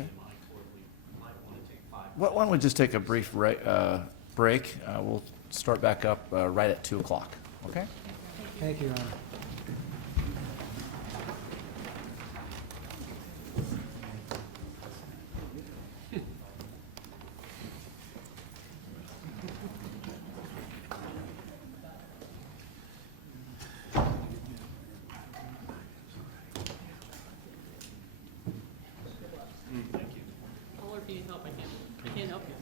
Okay. Why don't we just take a brief break? We'll start back up right at 2 o'clock. Okay? Thank you, Your Honor. Or if you need help, I can't help you.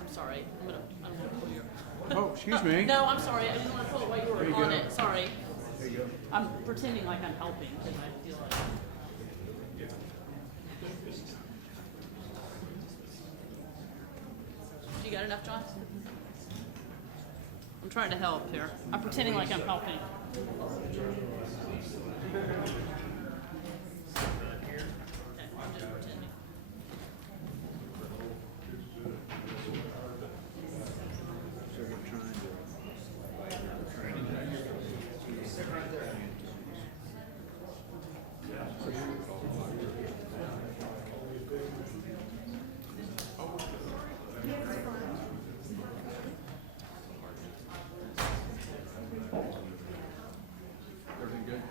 I'm sorry. I don't want to pull your. Oh, excuse me. No, I'm sorry. I didn't want to pull it while you were on it. Sorry. There you go. I'm pretending like I'm helping because I feel like. You got enough, John? I'm trying to help here. I'm pretending like I'm helping. Okay, I'm just pretending. Everything good?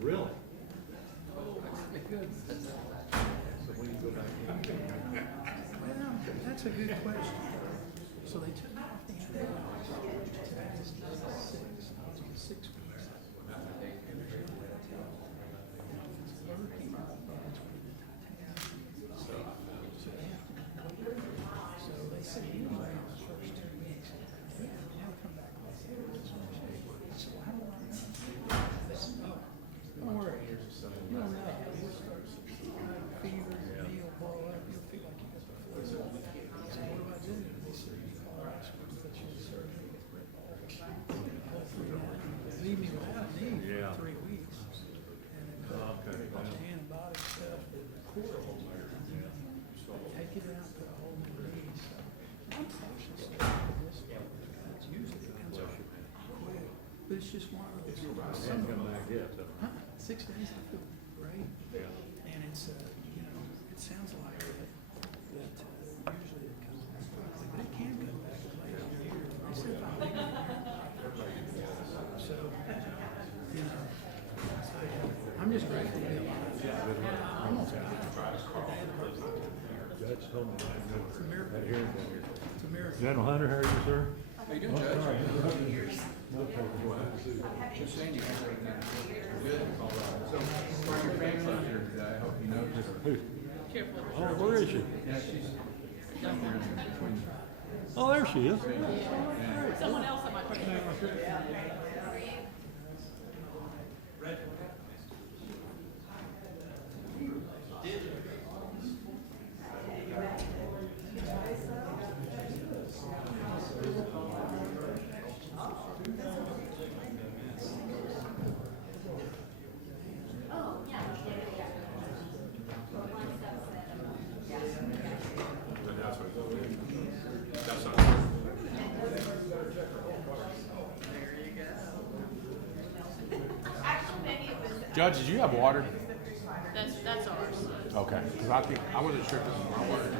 Really? That's a good question. So they took me off the antibiotics. Six weeks. So they said, you know, the first 2 weeks, you have to come back. I said, well, how do I know? They said, oh, don't worry. You'll know. You'll start fever, your knee will blow up, you'll feel like you got the flu. So what do I do? But it's just one of those. Hasn't come back yet, so. Huh? 6 days, I feel great. Yeah. And it's, you know, it sounds like that usually it comes back quickly, but it can come back later in the year. They said 5 weeks. So, you know, I'm just grateful to be alive. I'm almost Judge told me that. It's a miracle. That hearing down here. It's a miracle. General Hunter, how are you, sir? How you doing, Judge? Just saying you guys right now. Good. All right. So, where's your family here today? I hope you know this. Who? Careful. Oh, where is she? Yeah, she's down there in between. Oh, there she is. Someone else that might be. Judge, did you have water? That's ours. Okay, because I wasn't sure if this was my water.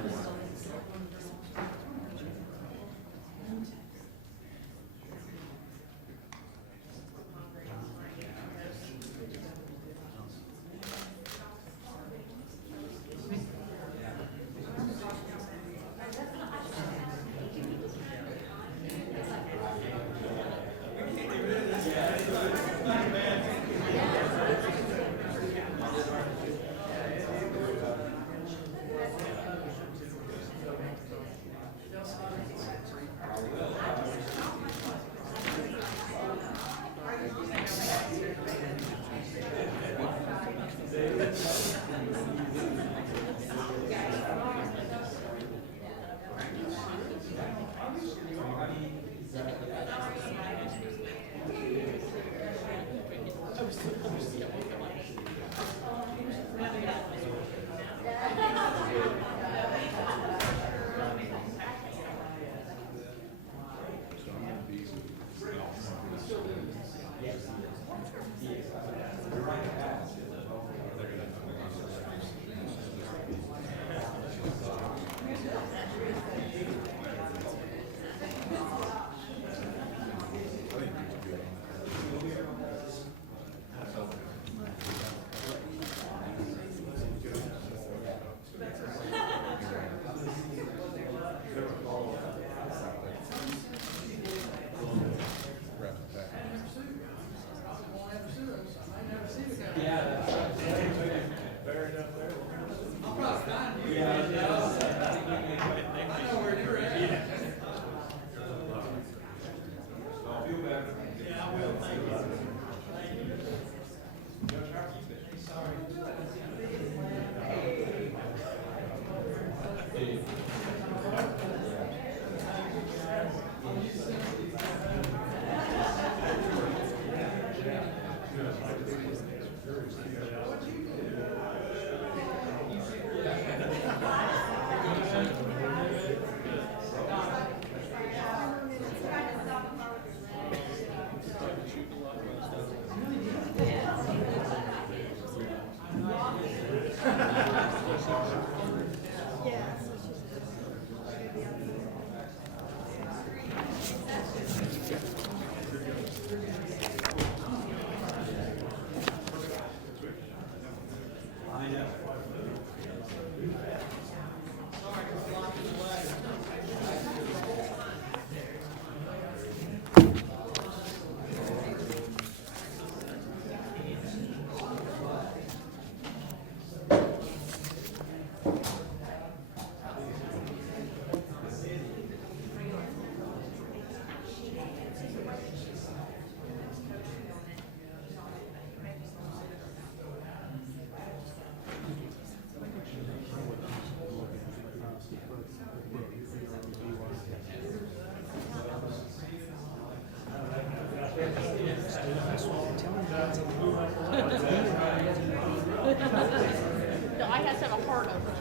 No, I have to have a heart over.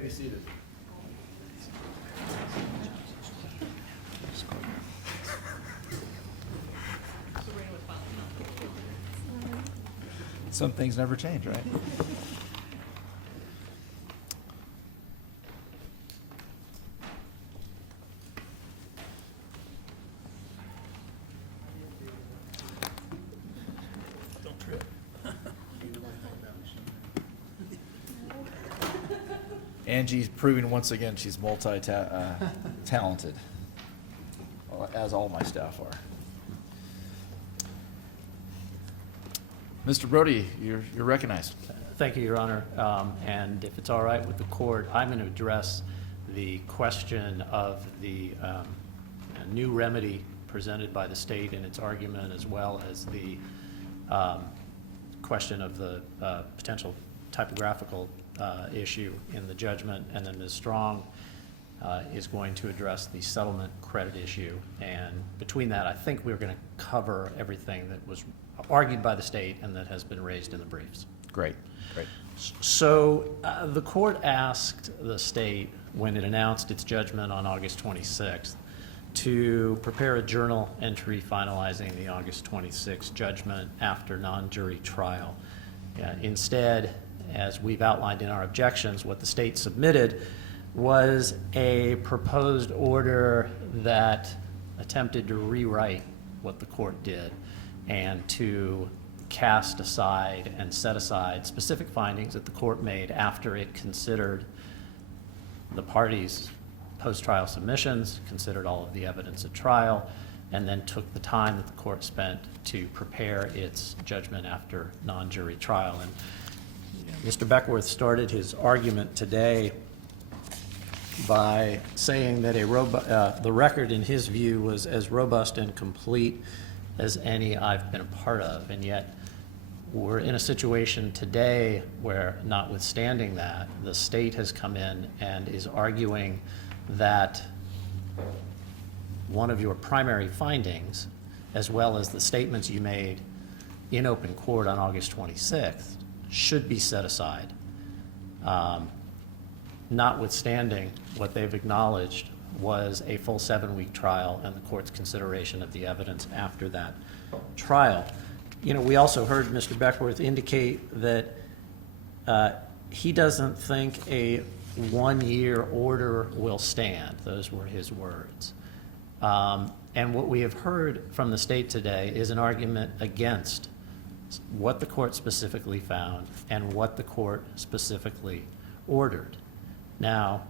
be seated. Sabrina was following. Some things never change, right? Don't trip. Angie's proving once again she's multi-talented, as all my staff are. Mr. Brody, you're recognized. Thank you, Your Honor. And if it's all right with the court, I'm going to address the question of the new remedy presented by the state in its argument, as well as the question of the potential typographical issue in the judgment. And then Ms. Strong is going to address the settlement credit issue. And between that, I think we're going to cover everything that was argued by the state and that has been raised in the briefs. Great, great. So the court asked the state, when it announced its judgment on August 26th, to prepare a journal entry finalizing the August 26th judgment after non-jury trial. Instead, as we've outlined in our objections, what the state submitted was a proposed order that attempted to rewrite what the court did and to cast aside and set aside specific findings that the court made after it considered the parties' post-trial submissions, considered all of the evidence at trial, and then took the time that the court spent to prepare its judgment after non-jury trial. And Mr. Beckworth started his argument today by saying that the record, in his view, was as robust and complete as any I've been a part of. And yet, we're in a situation today where, notwithstanding that, the state has come in and is arguing that one of your primary findings, as well as the statements you made in open court on August 26th, should be set aside, notwithstanding what they've acknowledged was a full 7-week trial and the court's consideration of the evidence after that trial. You know, we also heard Mr. Beckworth indicate that he doesn't think a 1-year order will stand. Those were his words. And what we have heard from the state today is an argument against what the court specifically found and what the court specifically ordered. Now,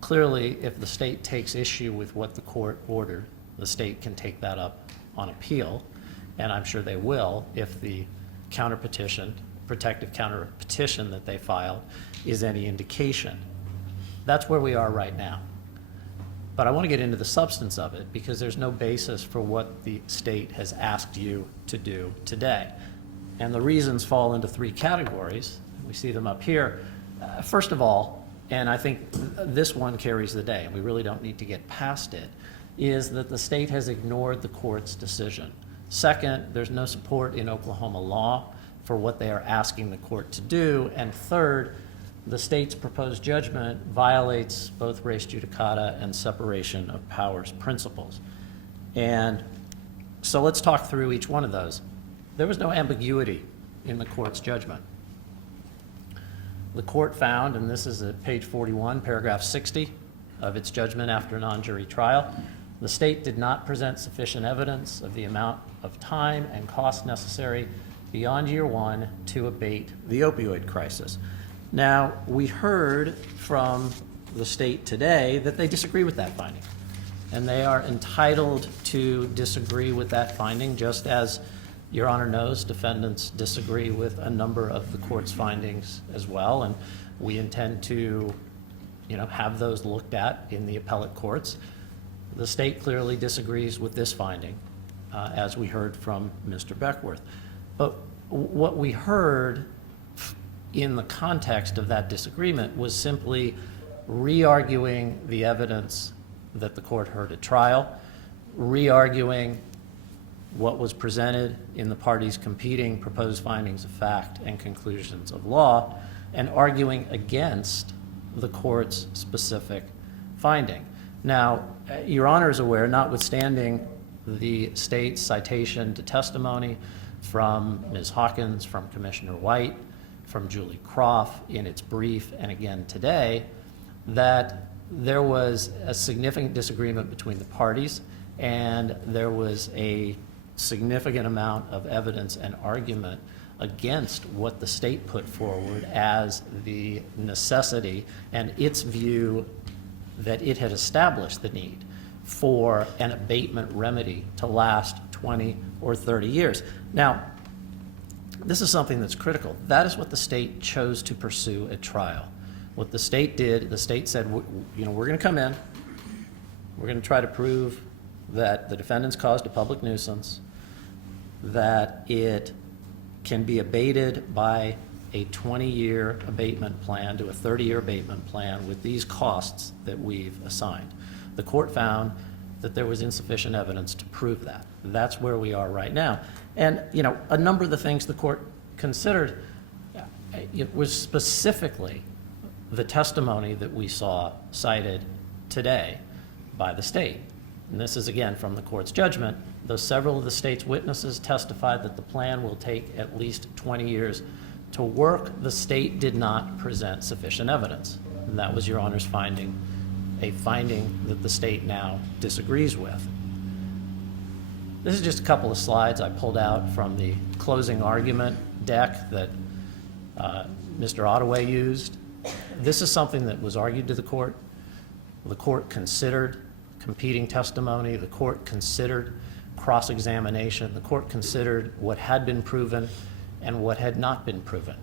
clearly, if the state takes issue with what the court ordered, the state can take that up on appeal, and I'm sure they will if the counterpetition, protective counterpetition that they filed is any indication. That's where we are right now. But I want to get into the substance of it because there's no basis for what the state has asked you to do today. And the reasons fall into 3 categories. We see them up here. First of all, and I think this one carries the day, and we really don't need to get past it, is that the state has ignored the court's decision. Second, there's no support in Oklahoma law for what they are asking the court to do. And third, the state's proposed judgment violates both res judicata and separation of powers principles. And so let's talk through each one of those. There was no ambiguity in the court's judgment. The court found, and this is at page 41, paragraph 60 of its judgment after non-jury trial, the state did not present sufficient evidence of the amount of time and cost necessary beyond year 1 to abate the opioid crisis. Now, we heard from the state today that they disagree with that finding, and they are entitled to disagree with that finding, just as Your Honor knows defendants disagree with a number of the court's findings as well, and we intend to, have those looked at in the appellate courts. The state clearly disagrees with this finding, as we heard from Mr. Beckworth. But what we heard in the context of that disagreement was simply re-arguing the evidence that the court heard at trial, re-arguing what was presented in the parties' competing proposed findings of fact and conclusions of law, and arguing against the court's specific finding. Now, Your Honor is aware, notwithstanding the state's citation to testimony from Ms. Hawkins, from Commissioner White, from Julie Croft in its brief, and again today, that there was a significant disagreement between the parties, and there was a significant amount of evidence and argument against what the state put forward as the necessity and its view that it had established the need for an abatement remedy to last 20 or 30 years. Now, this is something that's critical. That is what the state chose to pursue at trial. What the state did, the state said, you know, we're going to come in, we're going to try to prove that the defendants caused a public nuisance, that it can be abated by a 20-year abatement plan to a 30-year abatement plan with these costs that we've assigned. The court found that there was insufficient evidence to prove that. That's where we are right now. And, you know, a number of the things the court considered, it was specifically the testimony that we saw cited today by the state. And this is, again, from the court's judgment. Though several of the state's witnesses testified that the plan will take at least 20 years to work, the state did not present sufficient evidence. And that was Your Honor's finding, a finding that the state now disagrees with. This is just a couple of slides I pulled out from the closing argument deck that Mr. Ottaway used. This is something that was argued to the court. The court considered competing testimony. The court considered cross-examination. The court considered what had been proven and what had not been proven.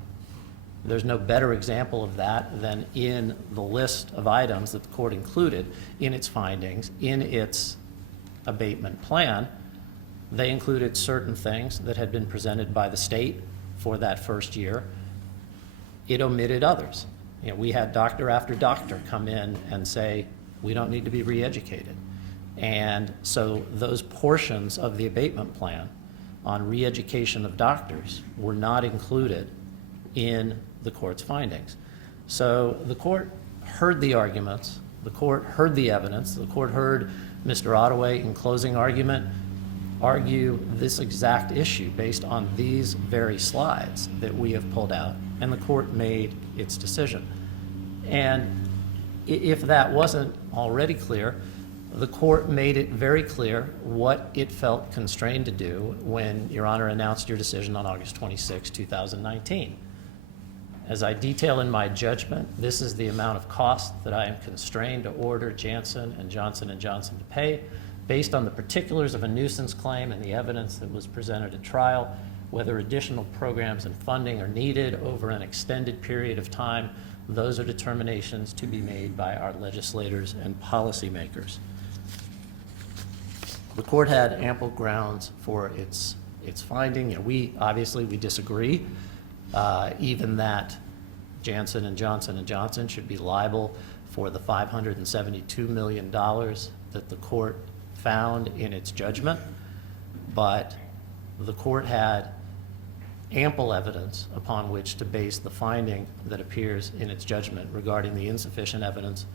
There's no better example of that than in the list of items that the court included in its findings, in its abatement plan. They included certain things that had been presented by the state for that first year. It omitted others. You know, we had doctor after doctor come in and say, we don't need to be re-educated. And so those portions of the abatement plan on re-education of doctors were not included in the court's findings. So the court heard the arguments, the court heard the evidence, the court heard Mr. Ottaway in closing argument argue this exact issue based on these very slides that we have pulled out, and the court made its decision. And if that wasn't already clear, the court made it very clear what it felt constrained to do when Your Honor announced your decision on August 26, 2019. As I detail in my judgment, this is the amount of cost that I am constrained to order Janssen and Johnson & Johnson to pay based on the particulars of a nuisance claim and the evidence that was presented at trial. Whether additional programs and funding are needed over an extended period of time, those are determinations to be made by our legislators and policymakers. The court had ample grounds for its finding. You know, we disagree, even that Janssen and Johnson should be liable for the $572 million that the court found in its judgment, but the court had ample evidence upon which to base the finding that appears in its judgment regarding the insufficient evidence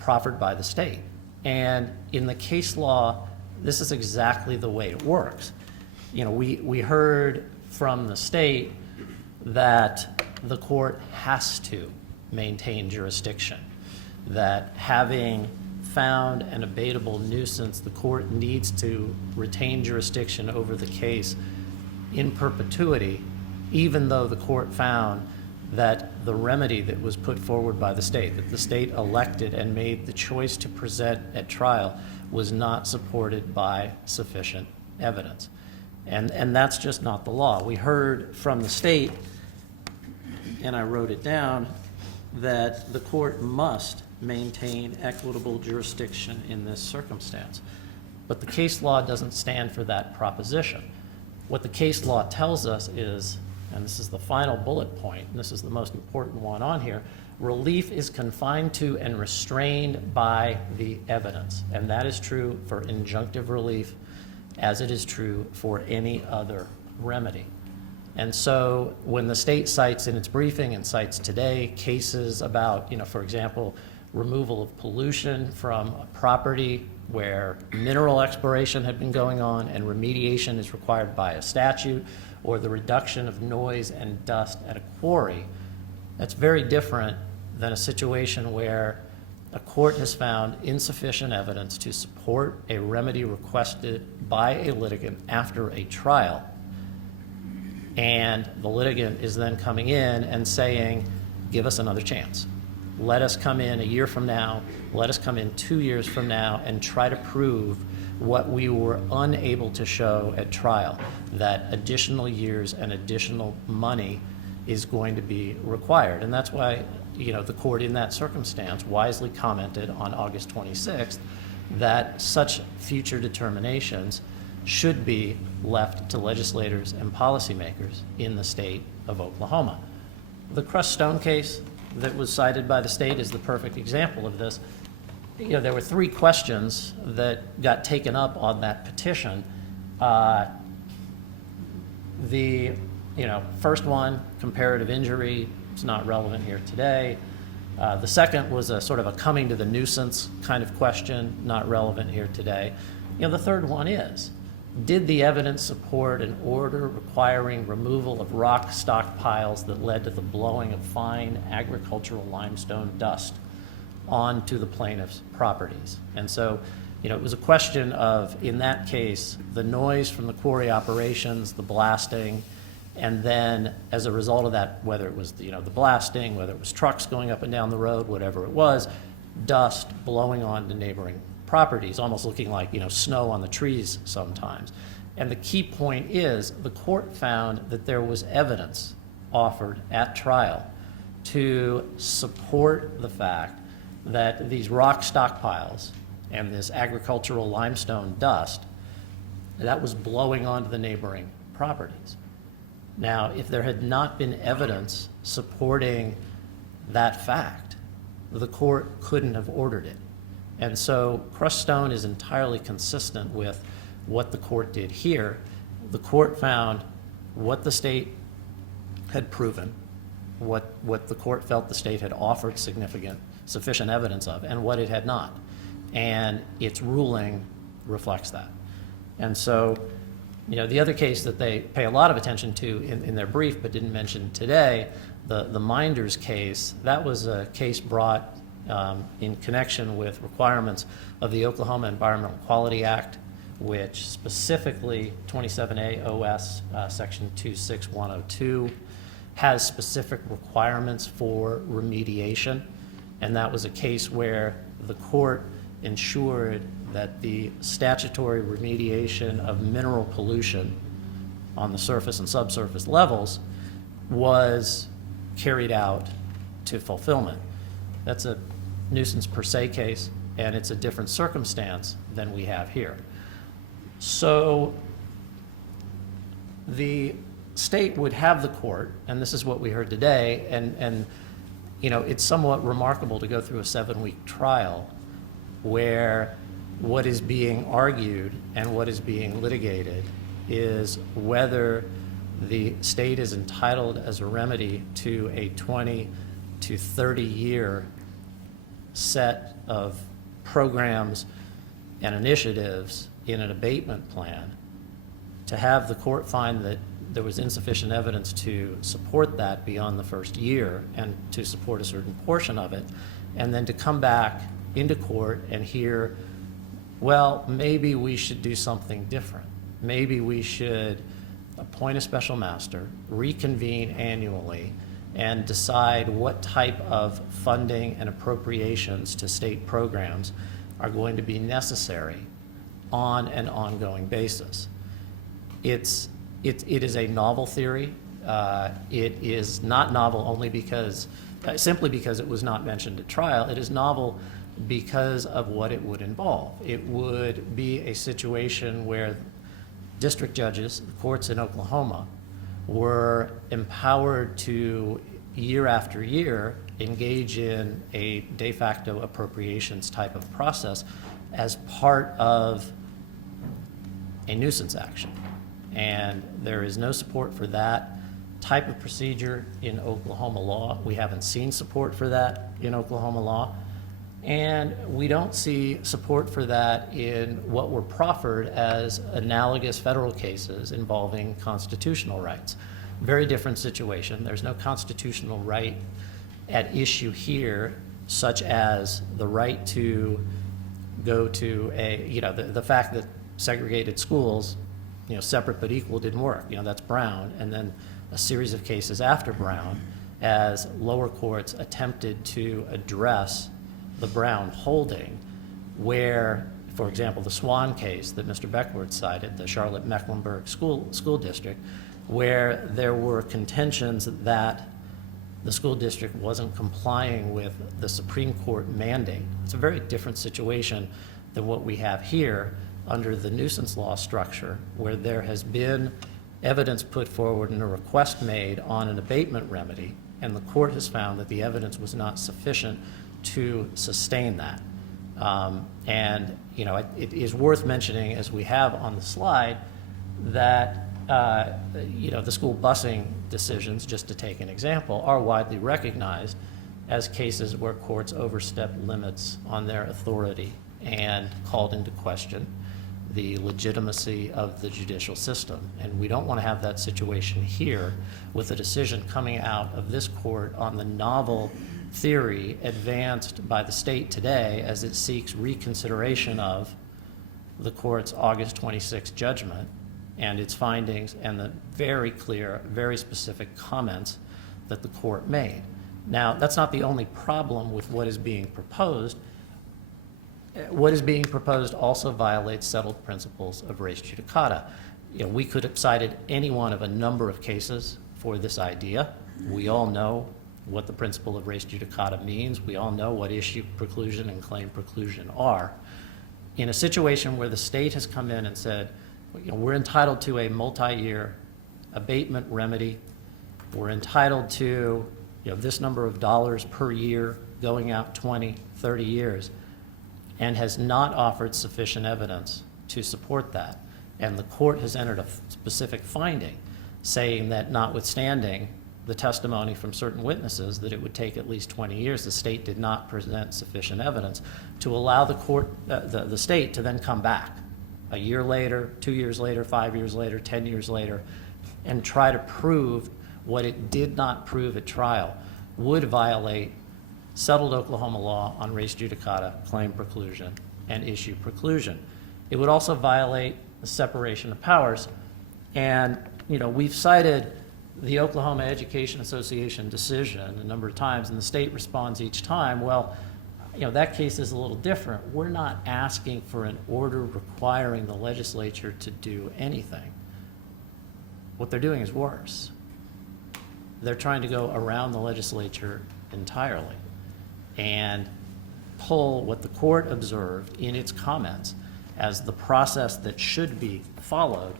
proffered by the state. And in the case law, this is exactly the way it works. You know, we heard from the state that the court has to maintain jurisdiction, that having found an abatable nuisance, the court needs to retain jurisdiction over the case in perpetuity, even though the court found that the remedy that was put forward by the state, that the state elected and made the choice to present at trial, was not supported by sufficient evidence. And that's just not the law. We heard from the state, and I wrote it down, that the court must maintain equitable jurisdiction in this circumstance. But the case law doesn't stand for that proposition. What the case law tells us is, and this is the final bullet point, and this is the most important one on here, relief is confined to and restrained by the evidence. And that is true for injunctive relief as it is true for any other remedy. And so when the state cites in its briefing and cites today cases about, for example, removal of pollution from a property where mineral exploration had been going on and remediation is required by a statute, or the reduction of noise and dust at a quarry, that's very different than a situation where a court has found insufficient evidence to support a remedy requested by a litigant after a trial. And the litigant is then coming in and saying, give us another chance. Let us come in a year from now, let us come in 2 years from now and try to prove what we were unable to show at trial, that additional years and additional money is going to be required. And that's why, the court in that circumstance wisely commented on August 26th that such future determinations should be left to legislators and policymakers in the state of Oklahoma. The crushed stone case that was cited by the state is the perfect example of this. There were 3 questions that got taken up on that petition. The first one, comparative injury, is not relevant here today. The second was a sort of a coming to the nuisance kind of question, not relevant here today. The third one is, did the evidence support an order requiring removal of rock stockpiles that led to the blowing of fine agricultural limestone dust onto the plaintiff's properties? And so, it was a question of, in that case, the noise from the quarry operations, the blasting, and then as a result of that, whether it was the blasting, whether it was trucks going up and down the road, whatever it was, dust blowing onto neighboring properties, almost looking like snow on the trees sometimes. And the key point is, the court found that there was evidence offered at trial to support the fact that these rock stockpiles and this agricultural limestone dust, that was blowing onto the neighboring properties. Now, if there had not been evidence supporting that fact, the court couldn't have ordered it. And so crushed stone is entirely consistent with what the court did here. The court found what the state had proven, what the court felt the state had offered sufficient evidence of, and what it had not. And its ruling reflects that. And so, the other case that they pay a lot of attention to in their brief but didn't mention today, the Minders case, that was a case brought in connection with requirements of the Oklahoma Environmental Quality Act, which specifically 27A OS section 26102 has specific requirements for remediation. And that was a case where the court ensured that the statutory remediation of mineral pollution on the surface and subsurface levels was carried out to fulfillment. That's a nuisance per se case, and it's a different circumstance than we have here. So the state would have the court, and this is what we heard today, and it's somewhat remarkable to go through a 7-week trial where what is being argued and what is being litigated is whether the state is entitled as a remedy to a 20 to 30 year set of programs and initiatives in an abatement plan, to have the court find that there was insufficient evidence to support that beyond the first year and to support a certain portion of it, and then to come back into court and hear, well, maybe we should do something different. Maybe we should appoint a special master, reconvene annually, and decide what type of funding and appropriations to state programs are going to be necessary on an ongoing basis. It is a novel theory. It is not novel only simply because it was not mentioned at trial. It is novel because of what it would involve. It would be a situation where district judges, the courts in Oklahoma, were empowered to, year after year, engage in a de facto appropriations type of process as part of a nuisance action. And there is no support for that type of procedure in Oklahoma law. We haven't seen support for that in Oklahoma law. And we don't see support for that in what were proffered as analogous federal cases involving constitutional rights. Very different situation. There's no constitutional right at issue here, such as the right to go to the fact that segregated schools, separate but equal didn't work. That's Brown. And then a series of cases after Brown as lower courts attempted to address the Brown holding, where, for example, the Swan case that Mr. Beckworth cited, the Charlotte-Mecklenburg school district, where there were contentions that the school district wasn't complying with the Supreme Court mandate. It's a very different situation than what we have here under the nuisance law structure, where there has been evidence put forward and a request made on an abatement remedy, and the court has found that the evidence was not sufficient to sustain that. It is worth mentioning, as we have on the slide, that the school busing decisions, just to take an example, are widely recognized as cases where courts overstep limits on their authority and called into question the legitimacy of the judicial system. And we don't want to have that situation here with a decision coming out of this court on the novel theory advanced by the state today as it seeks reconsideration of the court's August 26 judgment and its findings and the very clear, very specific comments that the court made. Now, that's not the only problem with what is being proposed. What is being proposed also violates settled principles of res judicata. We could have cited any one of a number of cases for this idea. We all know what the principle of res judicata means. We all know what issue preclusion and claim preclusion are. In a situation where the state has come in and said, we're entitled to a multi-year abatement remedy, we're entitled to this number of dollars per year going out 20, 30 years, and has not offered sufficient evidence to support that. And the court has entered a specific finding saying that notwithstanding the testimony from certain witnesses that it would take at least 20 years, the state did not present sufficient evidence to allow the state to then come back a year later, 2 years later, 5 years later, 10 years later, and try to prove what it did not prove at trial would violate settled Oklahoma law on res judicata, claim preclusion, and issue preclusion. It would also violate the separation of powers. And, we've cited the Oklahoma Education Association decision a number of times, and the state responds each time, well, that case is a little different. We're not asking for an order requiring the legislature to do anything. What they're doing is worse. They're trying to go around the legislature entirely and pull what the court observed in its comments as the process that should be followed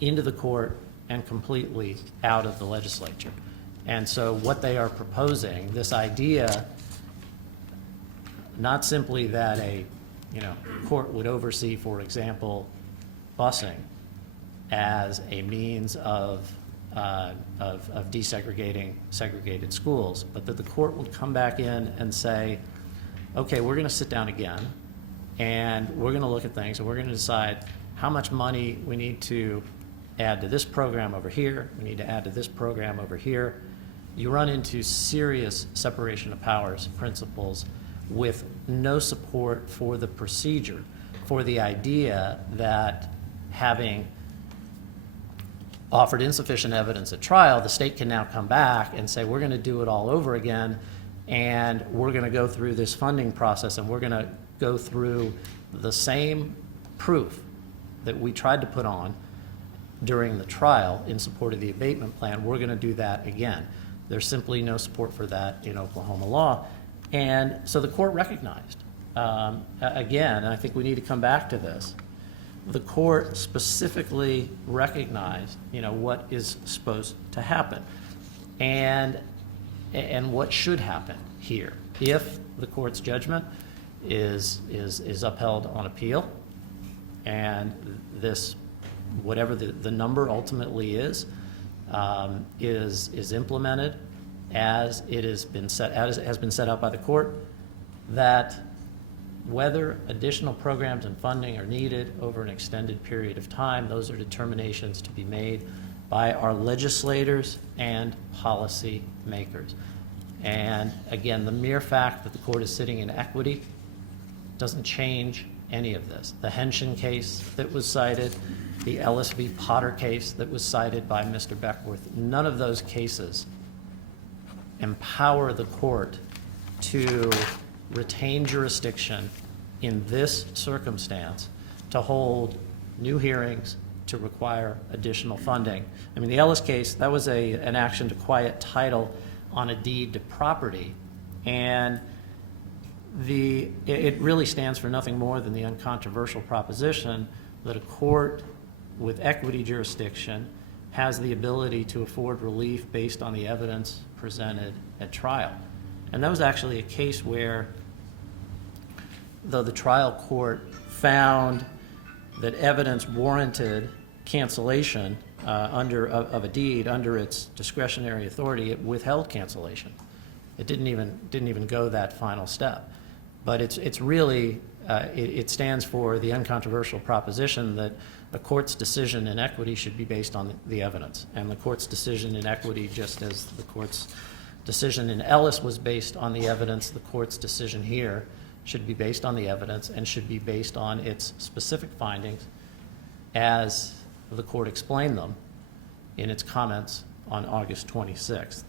into the court and completely out of the legislature. And so what they are proposing, this idea, not simply that a court would oversee, for example, busing as a means of desegregating segregated schools, but that the court would come back in and say, okay, we're going to sit down again and we're going to look at things and we're going to decide how much money we need to add to this program over here, we need to add to this program over here. You run into serious separation of powers principles with no support for the procedure, for the idea that having offered insufficient evidence at trial, the state can now come back and say, we're going to do it all over again, and we're going to go through this funding process, and we're going to go through the same proof that we tried to put on during the trial in support of the abatement plan. We're going to do that again. There's simply no support for that in Oklahoma law. And so the court recognized, again, and I think we need to come back to this, the court specifically recognized, what is supposed to happen and what should happen here. If the court's judgment is upheld on appeal and this, whatever the number ultimately is is implemented as it has been set out by the court, that whether additional programs and funding are needed over an extended period of time, those are determinations to be made by our legislators and policy makers. And again, the mere fact that the court is sitting in equity doesn't change any of this. The Henshin case that was cited, the Ellis v. Potter case that was cited by Mr. Beckworth, none of those cases empower the court to retain jurisdiction in this circumstance to hold new hearings, to require additional funding. I mean, the Ellis case, that was an action to quiet title on a deed to property, and it really stands for nothing more than the uncontroversial proposition that a court with equity jurisdiction has the ability to afford relief based on the evidence presented at trial. And that was actually a case where, though the trial court found that evidence warranted cancellation of a deed under its discretionary authority, it withheld cancellation. It didn't even go that final step. But it's really, it stands for the uncontroversial proposition that a court's decision in equity should be based on the evidence. And the court's decision in equity, just as the court's decision in Ellis was based on the evidence, the court's decision here should be based on the evidence and should be based on its specific findings as the court explained them in its comments on August 26th.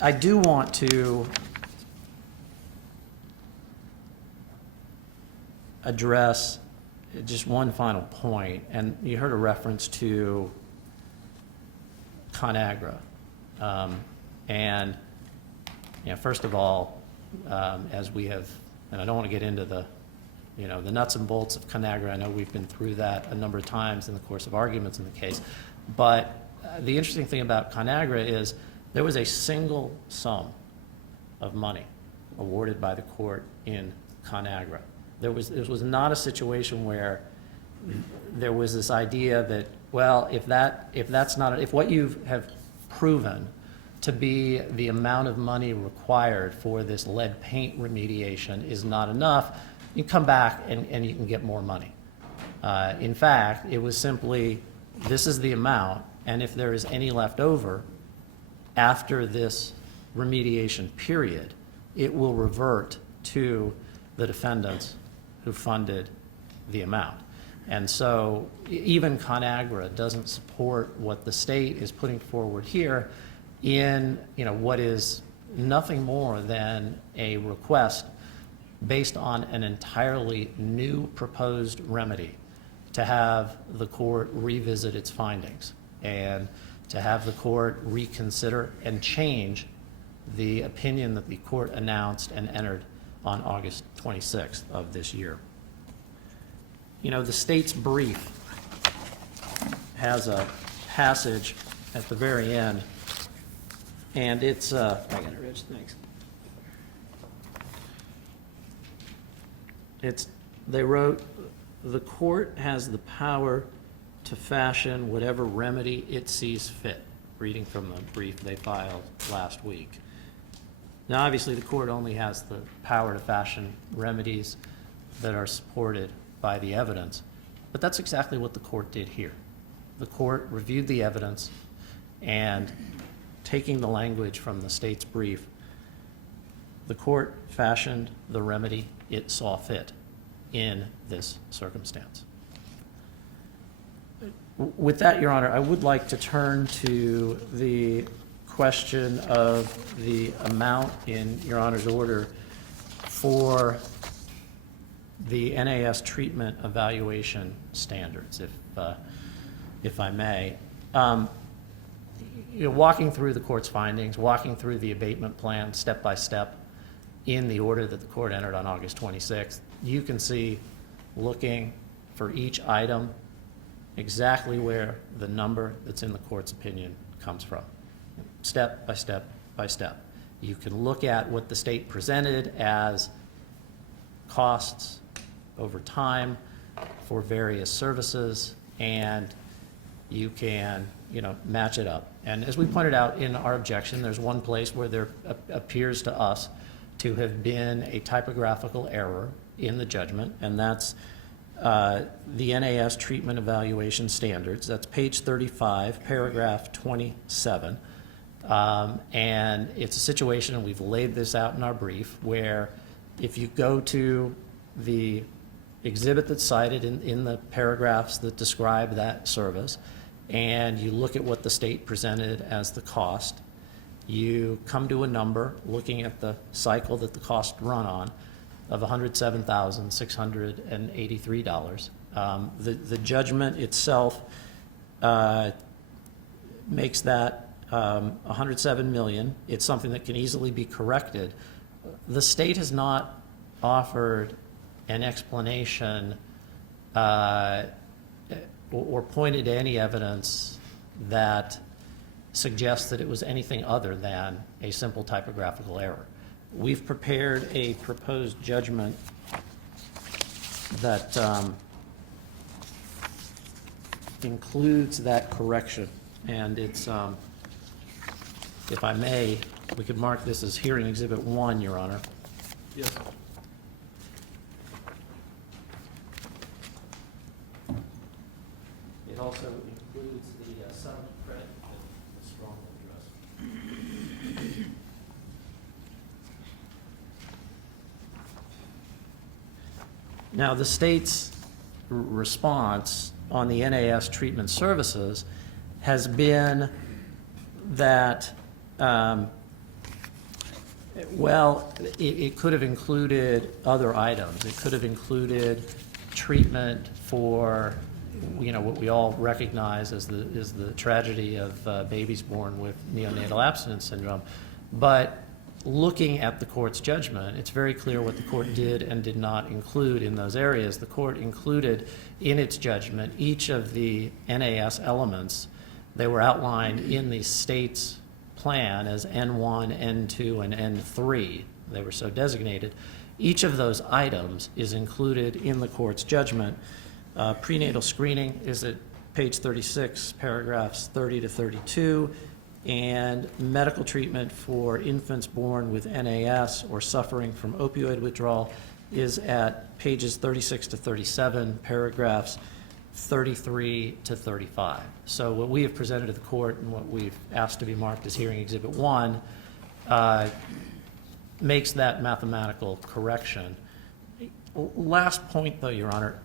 I do want to address just one final point, and you heard a reference to ConAgra. And first of all, as we have, and I don't want to get into the nuts and bolts of ConAgra. I know we've been through that a number of times in the course of arguments in the case. But the interesting thing about ConAgra is there was a single sum of money awarded by the court in ConAgra. This was not a situation where there was this idea that, well, if what you have proven to be the amount of money required for this lead paint remediation is not enough, you come back and you can get more money. In fact, it was simply, this is the amount, and if there is any left over after this remediation period, it will revert to the defendants who funded the amount. And so even ConAgra doesn't support what the state is putting forward here in what is nothing more than a request based on an entirely new proposed remedy to have the court revisit its findings and to have the court reconsider and change the opinion that the court announced and entered on August 26th of this year. The state's brief has a passage at the very end, and it's, I got it, Rich, thanks. They wrote, the court has the power to fashion whatever remedy it sees fit, reading from the brief they filed last week. Now, obviously, the court only has the power to fashion remedies that are supported by the evidence, but that's exactly what the court did here. The court reviewed the evidence and, taking the language from the state's brief, the court fashioned the remedy it saw fit in this circumstance. With that, Your Honor, I would like to turn to the question of the amount in Your Honor's order for the NAS treatment evaluation standards, if I may. Walking through the court's findings, walking through the abatement plan step by step in the order that the court entered on August 26th, you can see, looking for each item, exactly where the number that's in the court's opinion comes from, step by step by step. You can look at what the state presented as costs over time for various services and you can, match it up. And as we pointed out in our objection, there's one place where there appears to us to have been a typographical error in the judgment, and that's the NAS treatment evaluation standards. That's page 35, paragraph 27. And it's a situation, and we've laid this out in our brief, where if you go to the exhibit that's cited in the paragraphs that describe that service, and you look at what the state presented as the cost, you come to a number, looking at the cycle that the cost run on, of $107,683. The judgment itself makes that $107 million. It's something that can easily be corrected. The state has not offered an explanation or pointed to any evidence that suggests that it was anything other than a simple typographical error. We've prepared a proposed judgment that includes that correction, and it's, if I may, we could mark this as hearing exhibit 1, Your Honor. Yes. It also includes the settlement credit that Ms. Strong will address. Now, the state's response on the NAS treatment services has been that, it could have included other items. It could have included treatment for, what we all recognize as the tragedy of babies born with neonatal abstinence syndrome. But looking at the court's judgment, it's very clear what the court did and did not include in those areas. The court included in its judgment each of the NAS elements. They were outlined in the state's plan as N1, N2, and N3. They were so designated. Each of those items is included in the court's judgment. Prenatal screening is at page 36, paragraphs 30 to 32. And medical treatment for infants born with NAS or suffering from opioid withdrawal is at pages 36 to 37, paragraphs 33 to 35. So what we have presented to the court and what we've asked to be marked as hearing exhibit 1 makes that mathematical correction. Last point, though, Your Honor,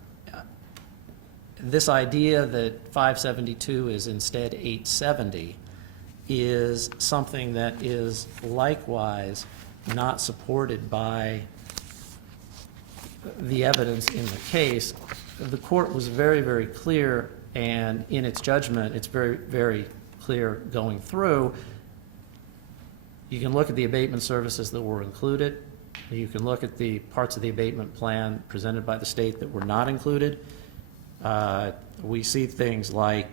this idea that 572 is instead 870 is something that is likewise not supported by the evidence in the case. The court was very, very clear, and in its judgment, it's very, very clear going through. You can look at the abatement services that were included. You can look at the parts of the abatement plan presented by the state that were not included. We see things like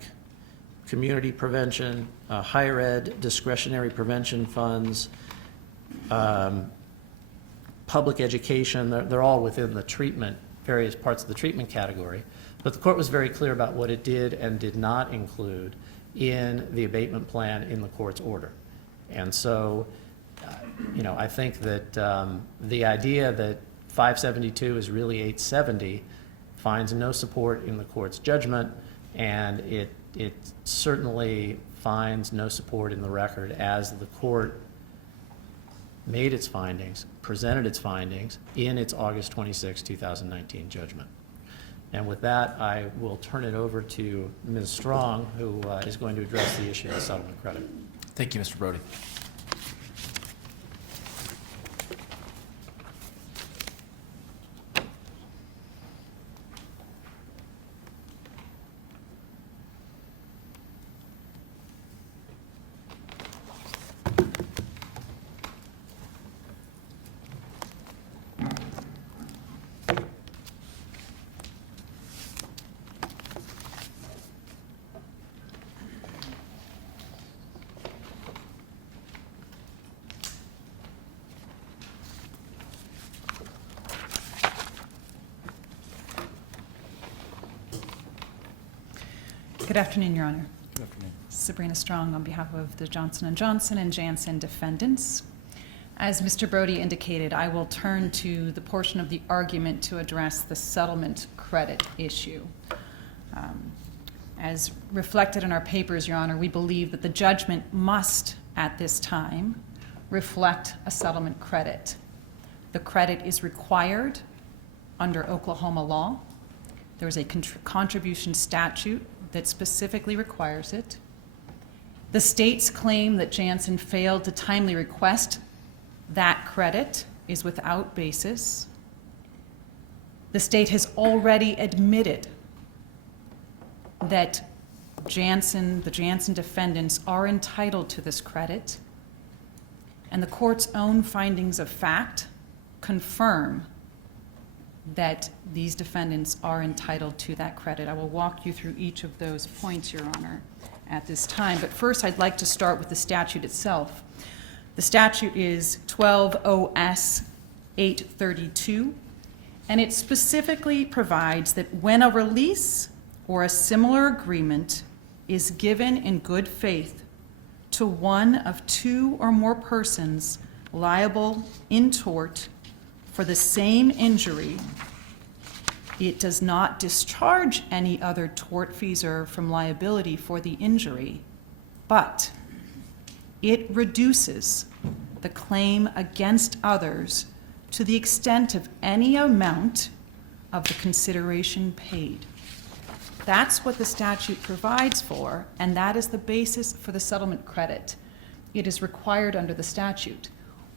community prevention, higher ed discretionary prevention funds, public education. They're all within the treatment, various parts of the treatment category. But the court was very clear about what it did and did not include in the abatement plan in the court's order. And so, I think that the idea that 572 is really 870 finds no support in the court's judgment, and it certainly finds no support in the record as the court made its findings, presented its findings in its August 26, 2019 judgment. And with that, I will turn it over to Ms. Strong, who is going to address the issue of settlement credit. Thank you, Mr. Brody. Good afternoon, Your Honor. Good afternoon. Sabrina Strong on behalf of the Johnson & Johnson and Janssen defendants. As Mr. Brody indicated, I will turn to the portion of the argument to address the settlement credit issue. As reflected in our papers, Your Honor, we believe that the judgment must, at this time, reflect a settlement credit. The credit is required under Oklahoma law. There is a contribution statute that specifically requires it. The state's claim that Janssen failed to timely request that credit is without basis. The state has already admitted that the Janssen defendants are entitled to this credit, and the court's own findings of fact confirm that these defendants are entitled to that credit. I will walk you through each of those points, Your Honor, at this time. But first, I'd like to start with the statute itself. The statute is 12 OS 832, and it specifically provides that when a release or a similar agreement is given in good faith to one of two or more persons liable in tort for the same injury, it does not discharge any other tortfeasor from liability for the injury, but it reduces the claim against others to the extent of any amount of the consideration paid. That's what the statute provides for, and that is the basis for the settlement credit. It is required under the statute.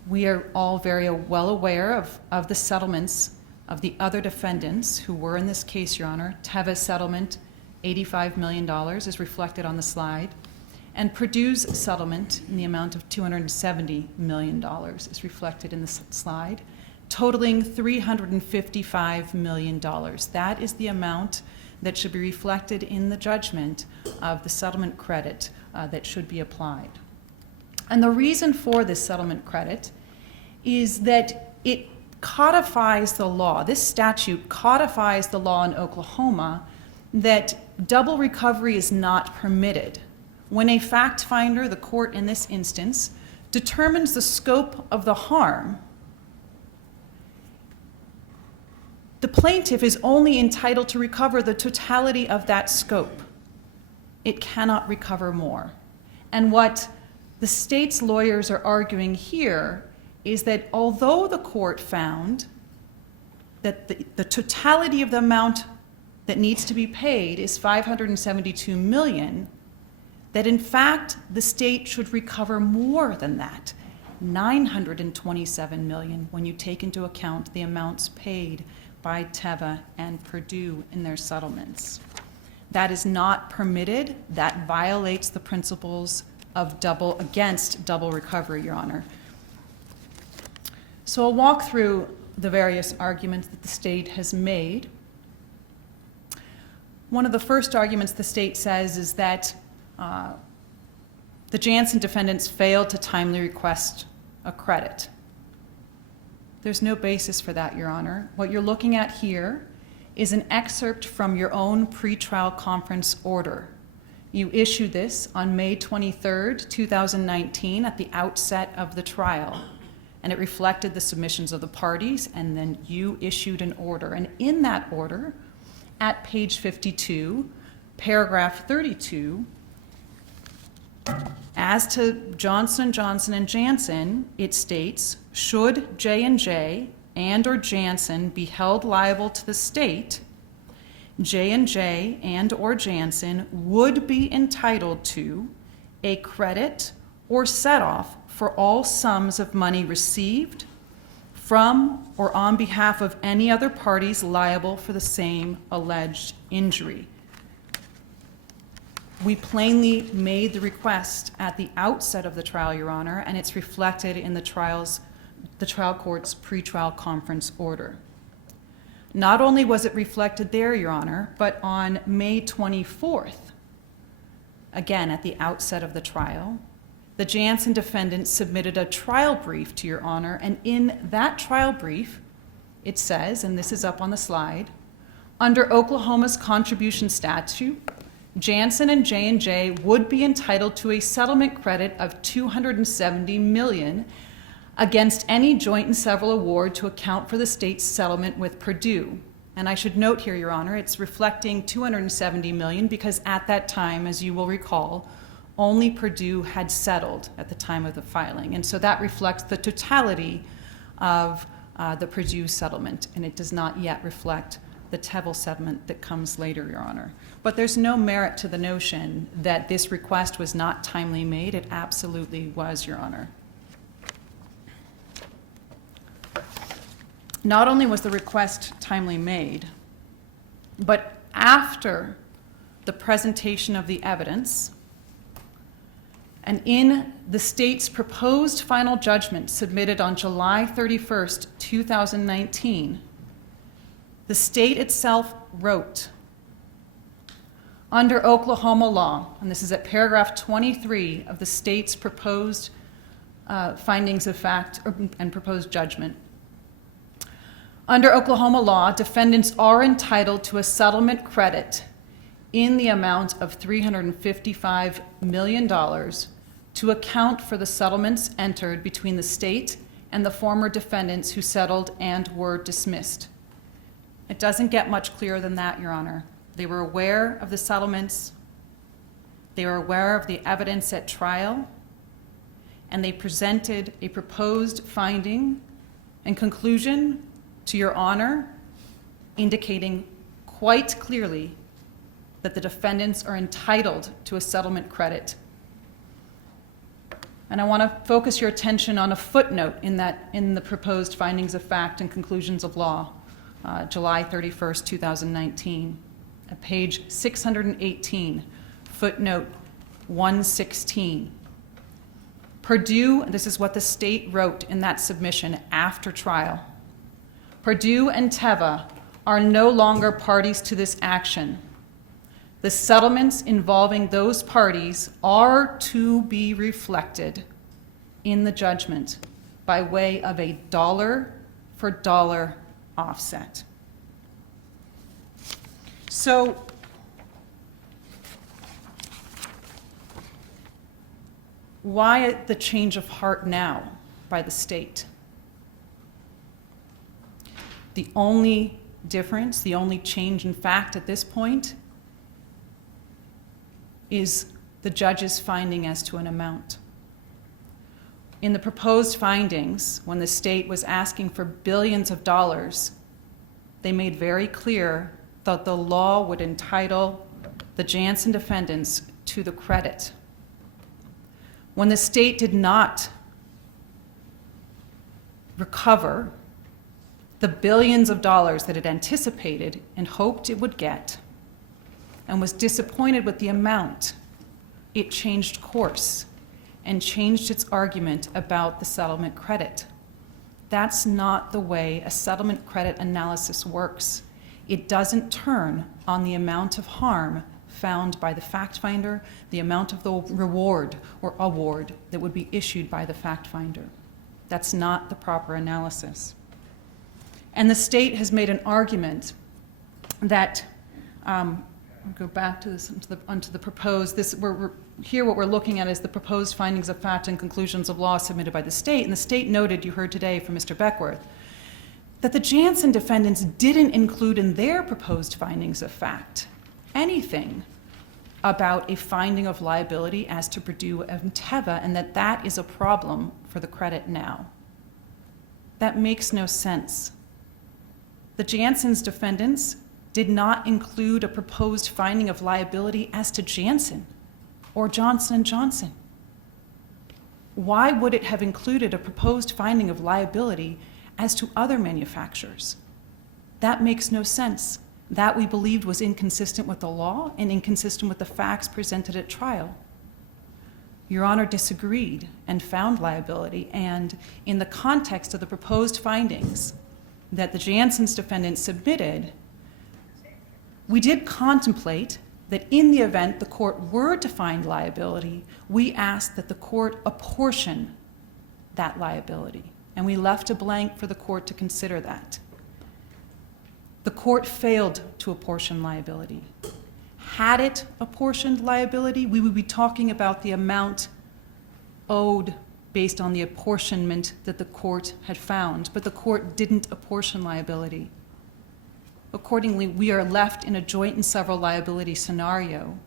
We are all very well aware of the settlements of the other defendants who were in this case, Your Honor. Teva's settlement, $85 million, is reflected on the slide. And Purdue's settlement in the amount of $270 million is reflected in the slide, totaling $355 million. That is the amount that should be reflected in the judgment of the settlement credit that should be applied. And the reason for this settlement credit is that it codifies the law. This statute codifies the law in Oklahoma that double recovery is not permitted. When a fact finder, the court in this instance, determines the scope of the harm, the plaintiff is only entitled to recover the totality of that scope. It cannot recover more. And what the state's lawyers are arguing here is that although the court found that the totality of the amount that needs to be paid is $572 million, that in fact the state should recover more than that, $927 million, when you take into account the amounts paid by Teva and Purdue in their settlements. That is not permitted. That violates the principles of double recovery, Your Honor. So I'll walk through the various arguments that the state has made. One of the first arguments the state says is that the Janssen defendants failed to timely request a credit. There's no basis for that, Your Honor. What you're looking at here is an excerpt from your own pretrial conference order. You issued this on May 23rd, 2019, at the outset of the trial, and it reflected the submissions of the parties, and then you issued an order. And in that order, at page 52, paragraph 32, as to Johnson & Johnson and Janssen, it states, should J&J and or Janssen be held liable to the state, J&J and or Janssen would be entitled to a credit or set-off for all sums of money received from or on behalf of any other parties liable for the same alleged injury. We plainly made the request at the outset of the trial, Your Honor, and it's reflected in the trial court's pretrial conference order. Not only was it reflected there, Your Honor, but on May 24th, again at the outset of the trial, the Janssen defendants submitted a trial brief to Your Honor, and in that trial brief, it says, and this is up on the slide, under Oklahoma's contribution statute, Janssen and J&J would be entitled to a settlement credit of $270 million against any joint and several award to account for the state's settlement with Purdue. And I should note here, Your Honor, it's reflecting $270 million because at that time, as you will recall, only Purdue had settled at the time of the filing. And so that reflects the totality of the Purdue settlement, and it does not yet reflect the Tevel settlement that comes later, Your Honor. But there's no merit to the notion that this request was not timely made. It absolutely was, Your Honor. Not only was the request timely made, but after the presentation of the evidence, and in the state's proposed final judgment submitted on July 31st, 2019, the state itself wrote, under Oklahoma law, and this is at paragraph 23 of the state's proposed findings of fact and proposed judgment. Under Oklahoma law, defendants are entitled to a settlement credit in the amount of $355 million to account for the settlements entered between the state and the former defendants who settled and were dismissed. It doesn't get much clearer than that, Your Honor. They were aware of the settlements, they were aware of the evidence at trial, and they presented a proposed finding and conclusion to Your Honor, indicating quite clearly that the defendants are entitled to a settlement credit. And I want to focus your attention on a footnote in the proposed findings of fact and conclusions of law, July 31st, 2019, at page 618, footnote 116. Purdue, this is what the state wrote in that submission after trial. Purdue and Teva are no longer parties to this action. The settlements involving those parties are to be reflected in the judgment by way of a dollar-for-dollar offset. So, why the change of heart now by the state? The only difference, the only change in fact at this point is the judge's finding as to an amount. In the proposed findings, when the state was asking for billions of dollars, they made very clear that the law would entitle the Janssen defendants to the credit. When the state did not recover the billions of dollars that it anticipated and hoped it would get, and was disappointed with the amount, it changed course and changed its argument about the settlement credit. That's not the way a settlement credit analysis works. It doesn't turn on the amount of harm found by the fact finder, the amount of the reward or award that would be issued by the fact finder. That's not the proper analysis. And the state has made an argument that, I'll go back to this, onto the proposed, here what we're looking at is the proposed findings of fact and conclusions of law submitted by the state. And the state noted, you heard today from Mr. Beckworth, that the Janssen defendants didn't include in their proposed findings of fact anything about a finding of liability as to Purdue and Teva, and that is a problem for the credit now. That makes no sense. The Janssen's defendants did not include a proposed finding of liability as to Janssen or Johnson & Johnson. Why would it have included a proposed finding of liability as to other manufacturers? That makes no sense. That, we believed, was inconsistent with the law and inconsistent with the facts presented at trial. Your Honor disagreed and found liability, and in the context of the proposed findings that the Janssen's defendants submitted, we did contemplate that in the event the court were to find liability, we asked that the court apportion that liability, and we left a blank for the court to consider that. The court failed to apportion liability. had it apportioned liability, we would be talking about the amount owed based on the apportionment that the court had found, but the court didn't apportion liability. Accordingly, we are left in a joint and several liability scenario,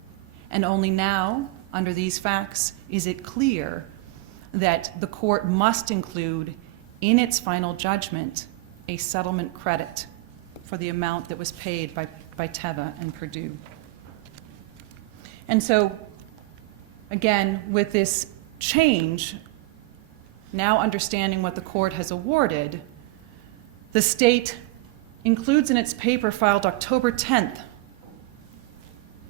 and only now, under these facts, is it clear that the court must include in its final judgment a settlement credit for the amount that was paid by Teva and Purdue. And so, again, with this change, now understanding what the court has awarded, the state includes in its paper filed October 10th,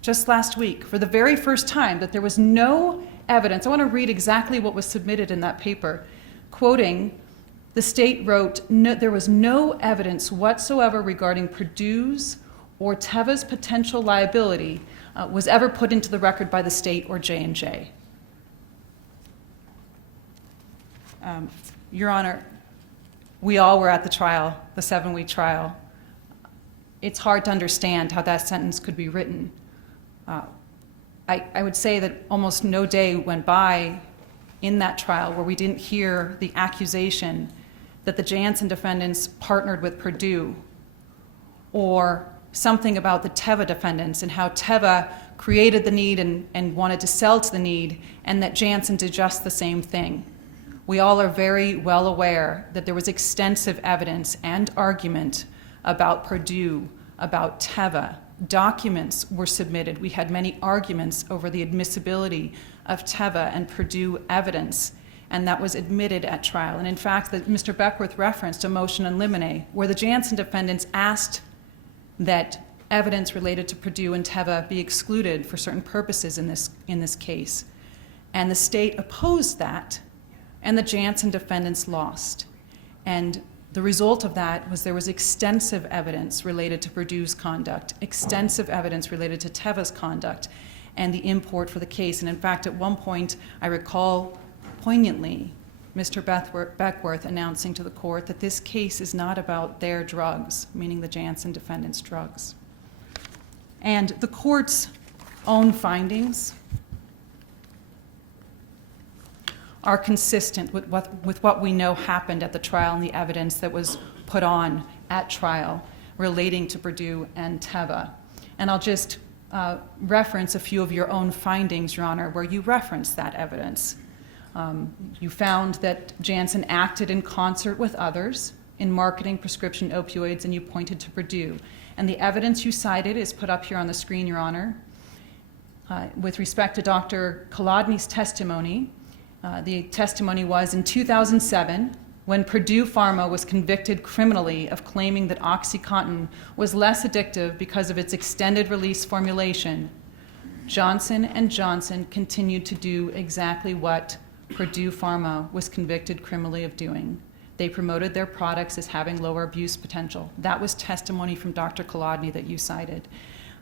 just last week, for the very first time, that there was no evidence. I want to read exactly what was submitted in that paper. Quoting, the state wrote, there was no evidence whatsoever regarding Purdue's or Teva's potential liability was ever put into the record by the state or J&J. Your Honor, we all were at the trial, the 7-week trial. It's hard to understand how that sentence could be written. I would say that almost no day went by in that trial where we didn't hear the accusation that the Janssen defendants partnered with Purdue, or something about the Teva defendants and how Teva created the need and wanted to sell to the need, and that Janssen did just the same thing. We all are very well aware that there was extensive evidence and argument about Purdue, about Teva. Documents were submitted. We had many arguments over the admissibility of Teva and Purdue evidence, and that was admitted at trial. And in fact, Mr. Beckworth referenced a motion in limine where the Janssen defendants asked that evidence related to Purdue and Teva be excluded for certain purposes in this case. And the state opposed that, and the Janssen defendants lost. And the result of that was there was extensive evidence related to Purdue's conduct, extensive evidence related to Teva's conduct, and the import for the case. And in fact, at one point, I recall poignantly Mr. Beckworth announcing to the court that this case is not about their drugs, meaning the Janssen defendants' drugs. And the court's own findings are consistent with what we know happened at the trial and the evidence that was put on at trial relating to Purdue and Teva. And I'll just reference a few of your own findings, Your Honor, where you reference that evidence. You found that Janssen acted in concert with others in marketing prescription opioids, and you pointed to Purdue. And the evidence you cited is put up here on the screen, Your Honor. With respect to Dr. Kolodny's testimony, the testimony was in 2007, when Purdue Pharma was convicted criminally of claiming that OxyContin was less addictive because of its extended release formulation, Johnson & Johnson continued to do exactly what Purdue Pharma was convicted criminally of doing. They promoted their products as having lower abuse potential. That was testimony from Dr. Kolodny that you cited.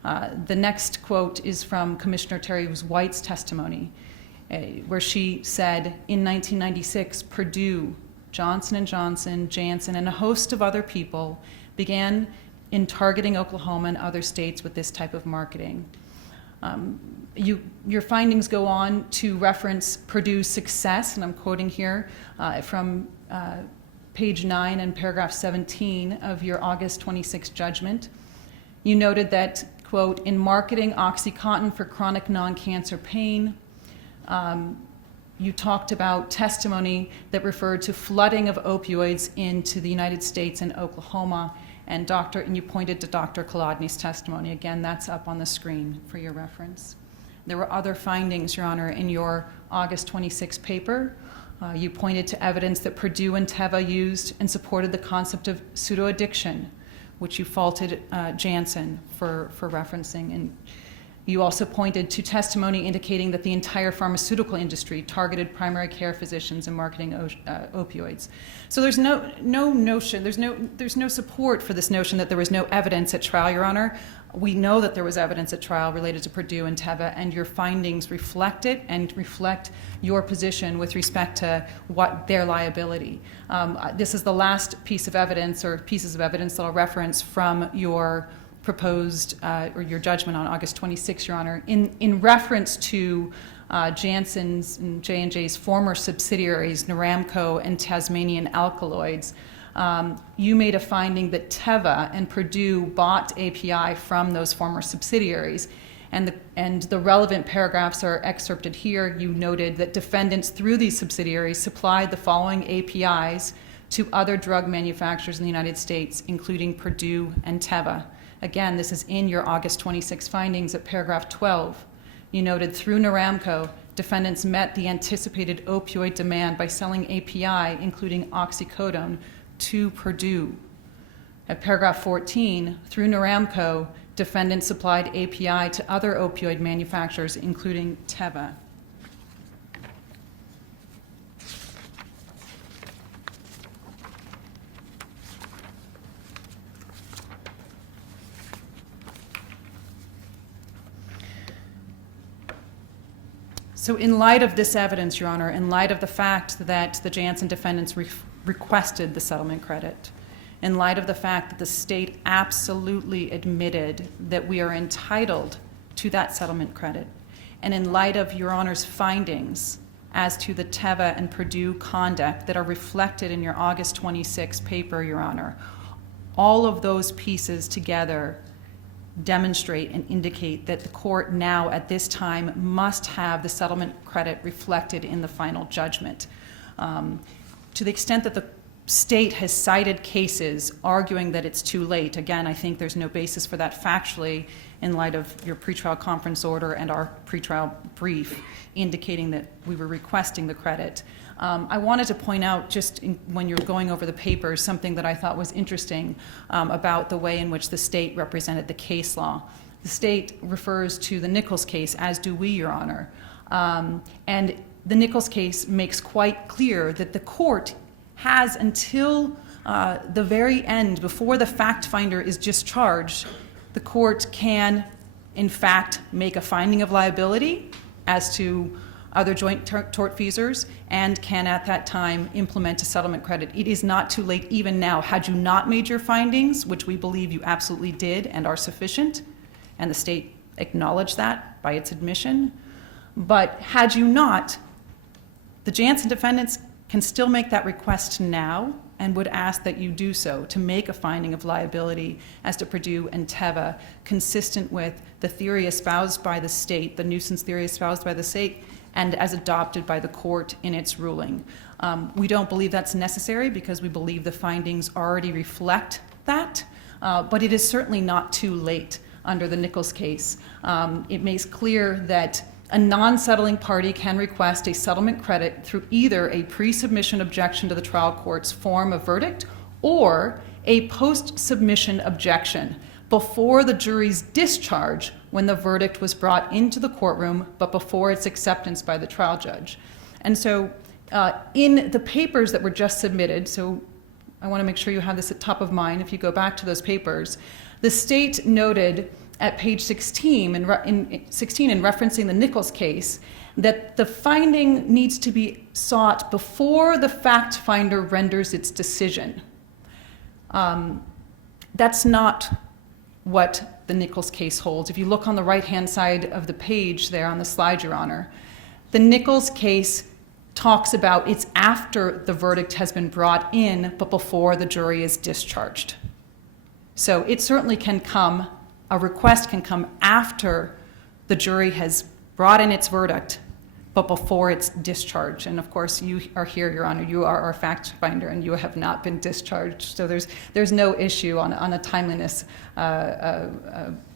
The next quote is from Commissioner Terry White's testimony, where she said, in 1996, Purdue, Johnson & Johnson, Janssen, and a host of other people began in targeting Oklahoma and other states with this type of marketing. Your findings go on to reference Purdue's success, and I'm quoting here from page 9 and paragraph 17 of your August 26 judgment. You noted that, quote, in marketing OxyContin for chronic non-cancer pain, you talked about testimony that referred to flooding of opioids into the United States and Oklahoma, and you pointed to Dr. Kolodny's testimony. Again, that's up on the screen for your reference. There were other findings, Your Honor, in your August 26 paper. You pointed to evidence that Purdue and Teva used and supported the concept of pseudo-addiction, which you faulted Janssen for referencing. And you also pointed to testimony indicating that the entire pharmaceutical industry targeted primary care physicians in marketing opioids. So there's no notion, there's no support for this notion that there was no evidence at trial, Your Honor. We know that there was evidence at trial related to Purdue and Teva, and your findings reflect it and reflect your position with respect to what their liability. This is the last piece of evidence or pieces of evidence that I'll reference from proposed, or your judgment on August 26, Your Honor, in reference to Janssen's and J&J's former subsidiaries, Naramco and Tasmanian Alkaloids, you made a finding that Teva and Purdue bought API from those former subsidiaries. And the relevant paragraphs are excerpted here. You noted that defendants through these subsidiaries supplied the following APIs to other drug manufacturers in the United States, including Purdue and Teva. Again, this is in your August 26 findings at paragraph 12. You noted through Naramco, defendants met the anticipated opioid demand by selling API, including oxycodone, to Purdue. At paragraph 14, through Naramco, defendants supplied API to other opioid manufacturers, including Teva. So in light of this evidence, Your Honor, in light of the fact that the Janssen defendants requested the settlement credit, in light of the fact that the state absolutely admitted that we are entitled to that settlement credit, and in light of Your Honor's findings as to the Teva and Purdue conduct that are reflected in your August 26 paper, Your Honor, all of those pieces together demonstrate and indicate that the court now at this time must have the settlement credit reflected in the final judgment. To the extent that the state has cited cases arguing that it's too late, again, I think there's no basis for that factually in light of your pretrial conference order and our pretrial brief indicating that we were requesting the credit. I wanted to point out, just when you're going over the papers, something that I thought was interesting about the way in which the state represented the case law. The state refers to the Nichols case, as do we, Your Honor. And the Nichols case makes quite clear that the court has until the very end, before the fact finder is discharged, the court can, in fact, make a finding of liability as to other joint tortfeasors and can at that time implement a settlement credit. It is not too late even now. Had you not made your findings, which we believe you absolutely did and are sufficient, and the state acknowledged that by its admission, but had you not, the Janssen defendants can still make that request now and would ask that you do so to make a finding of liability as to Purdue and Teva, consistent with the theory espoused by the state, the nuisance theory espoused by the state, and as adopted by the court in its ruling. We don't believe that's necessary because we believe the findings already reflect that, but it is certainly not too late under the Nichols case. It makes clear that a non-settling party can request a settlement credit through either a pre-submission objection to the trial court's form of verdict or a post-submission objection before the jury's discharge when the verdict was brought into the courtroom, but before its acceptance by the trial judge. And so in the papers that were just submitted, so I want to make sure you have this at top of mind if you go back to those papers, the state noted at page 16 in referencing the Nichols case that the finding needs to be sought before the fact finder renders its decision. That's not what the Nichols case holds. If you look on the right-hand side of the page there on the slide, Your Honor, the Nichols case talks about it's after the verdict has been brought in, but before the jury is discharged. So it certainly can come, a request can come after the jury has brought in its verdict, but before it's discharged. And of course, you are here, Your Honor, you are our fact finder, and you have not been discharged. So there's no issue on a timeliness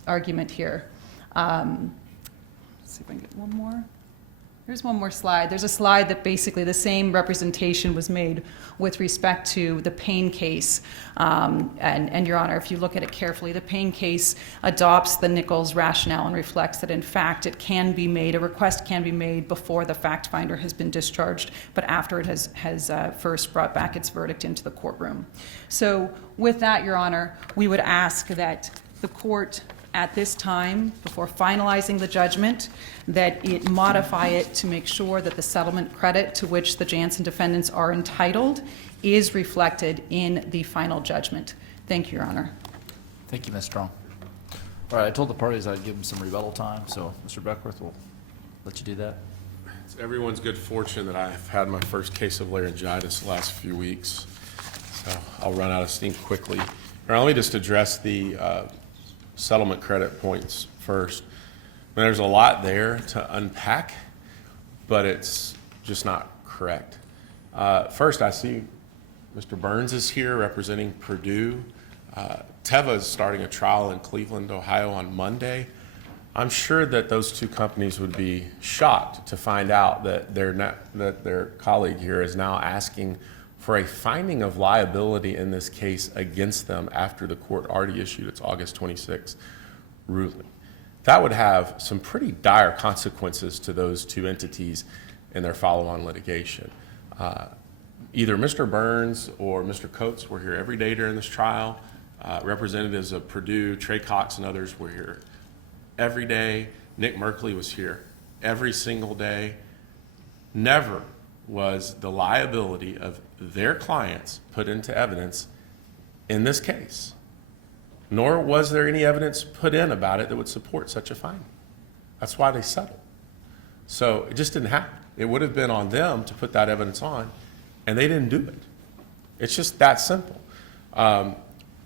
argument here. Let's see if I can get one more. There's one more slide. There's a slide that basically the same representation was made with respect to the Payne case. And Your Honor, if you look at it carefully, the Payne case adopts the Nichols rationale and reflects that, in fact, it can be made, a request can be made before the fact finder has been discharged, but after it has first brought back its verdict into the courtroom. So with that, Your Honor, we would ask that the court at this time, before finalizing the judgment, that it modify it to make sure that the settlement credit to which the Janssen defendants are entitled is reflected in the final judgment. Thank you, Your Honor. Thank you, Ms. Strong. All right, I told the parties I'd give them some rebuttal time, so Mr. Beckworth will let you do that. It's everyone's good fortune that I've had my first case of laryngitis the last few weeks, so I'll run out of steam quickly. Or let me just address the settlement credit points first. There's a lot there to unpack, but it's just not correct. First, I see Mr. Burns is here representing Purdue. Teva is starting a trial in Cleveland, Ohio on Monday. I'm sure that those two companies would be shocked to find out that their colleague here is now asking for a finding of liability in this case against them after the court already issued its August 26th ruling. That would have some pretty dire consequences to those two entities in their follow-on litigation. Either Mr. Burns or Mr. Coates were here every day during this trial. Representatives of Purdue, Trey Cox, and others were here every day. Nick Merkley was here every single day. Never was the liability of their clients put into evidence in this case, nor was there any evidence put in about it that would support such a finding. That's why they settled. So it just didn't happen. It would have been on them to put that evidence on, and they didn't do it. It's just that simple.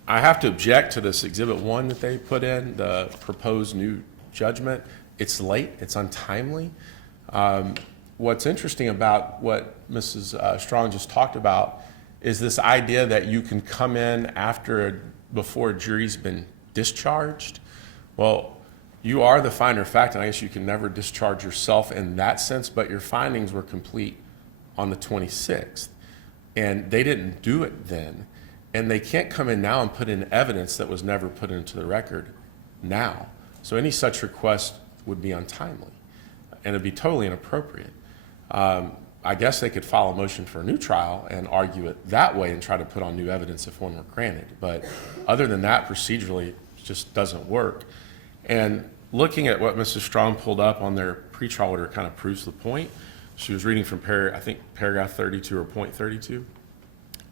I have to object to this Exhibit 1 that they put in, the proposed new judgment. It's late. It's untimely. What's interesting about what Mrs. Strong just talked about is this idea that you can come in before a jury's been discharged. Well, you are the finder of fact, and I guess you can never discharge yourself in that sense, but your findings were complete on the 26th, and they didn't do it then. And they can't come in now and put in evidence that was never put into the record now. So any such request would be untimely, and it'd be totally inappropriate. I guess they could file a motion for a new trial and argue it that way and try to put on new evidence if one were granted. But other than that, procedurally, it just doesn't work. And looking at what Mrs. Strong pulled up on their pretrial order kind of proves the point. She was reading from I think paragraph 32 or point 32.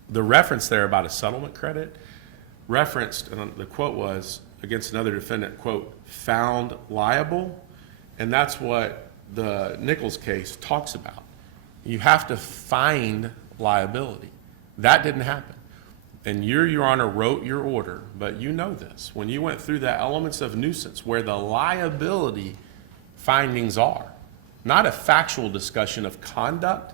The reference there about a settlement credit referenced, and the quote was, against another defendant, quote, found liable. And that's what the Nichols case talks about. You have to find liability. That didn't happen. And Your Honor, wrote your order, but you know this. When you went through the elements of nuisance where the liability findings are, not a factual discussion of conduct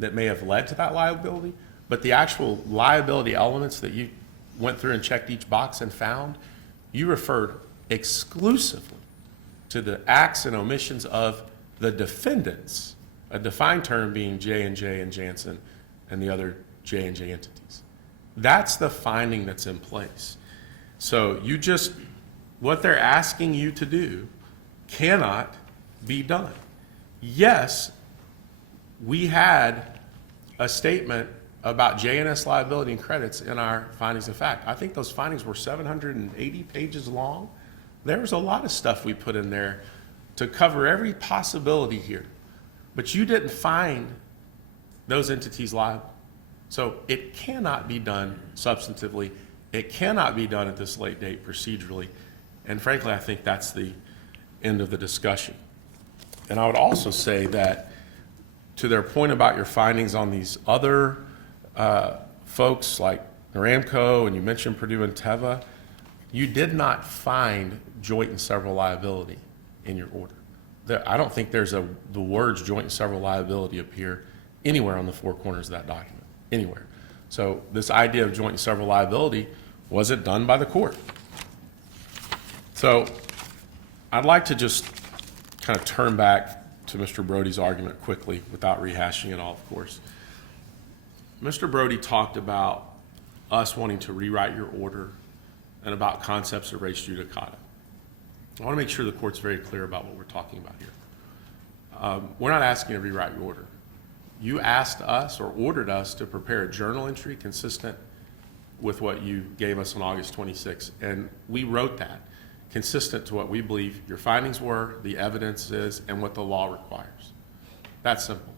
that may have led to that liability, but the actual liability elements that you went through and checked each box and found, you referred exclusively to the acts and omissions of the defendants, a defined term being J&J and Janssen and the other J&J entities. That's the finding that's in place. So what they're asking you to do cannot be done. Yes, we had a statement about J&S liability and credits in our findings of fact. I think those findings were 780 pages long. There was a lot of stuff we put in there to cover every possibility here. But you didn't find those entities liable. So it cannot be done substantively. It cannot be done at this late date procedurally. And frankly, I think that's the end of the discussion. And I would also say that to their point about your findings on these other folks like Aramco, and you mentioned Purdue and Teva, you did not find joint and several liability in your order. I don't think there's the words joint and several liability appear anywhere on the four corners of that document, anywhere. So this idea of joint and several liability wasn't done by the court. So I'd like to just kind of turn back to Mr. Brody's argument quickly without rehashing it all, of course. Mr. Brody talked about us wanting to rewrite your order and about concepts of res judicata. I want to make sure the court's very clear about what we're talking about here. We're not asking you to rewrite your order. You asked us or ordered us to prepare a journal entry consistent with what you gave us on August 26th, and we wrote that consistent to what we believe your findings were, the evidence is, and what the law requires. That's simple.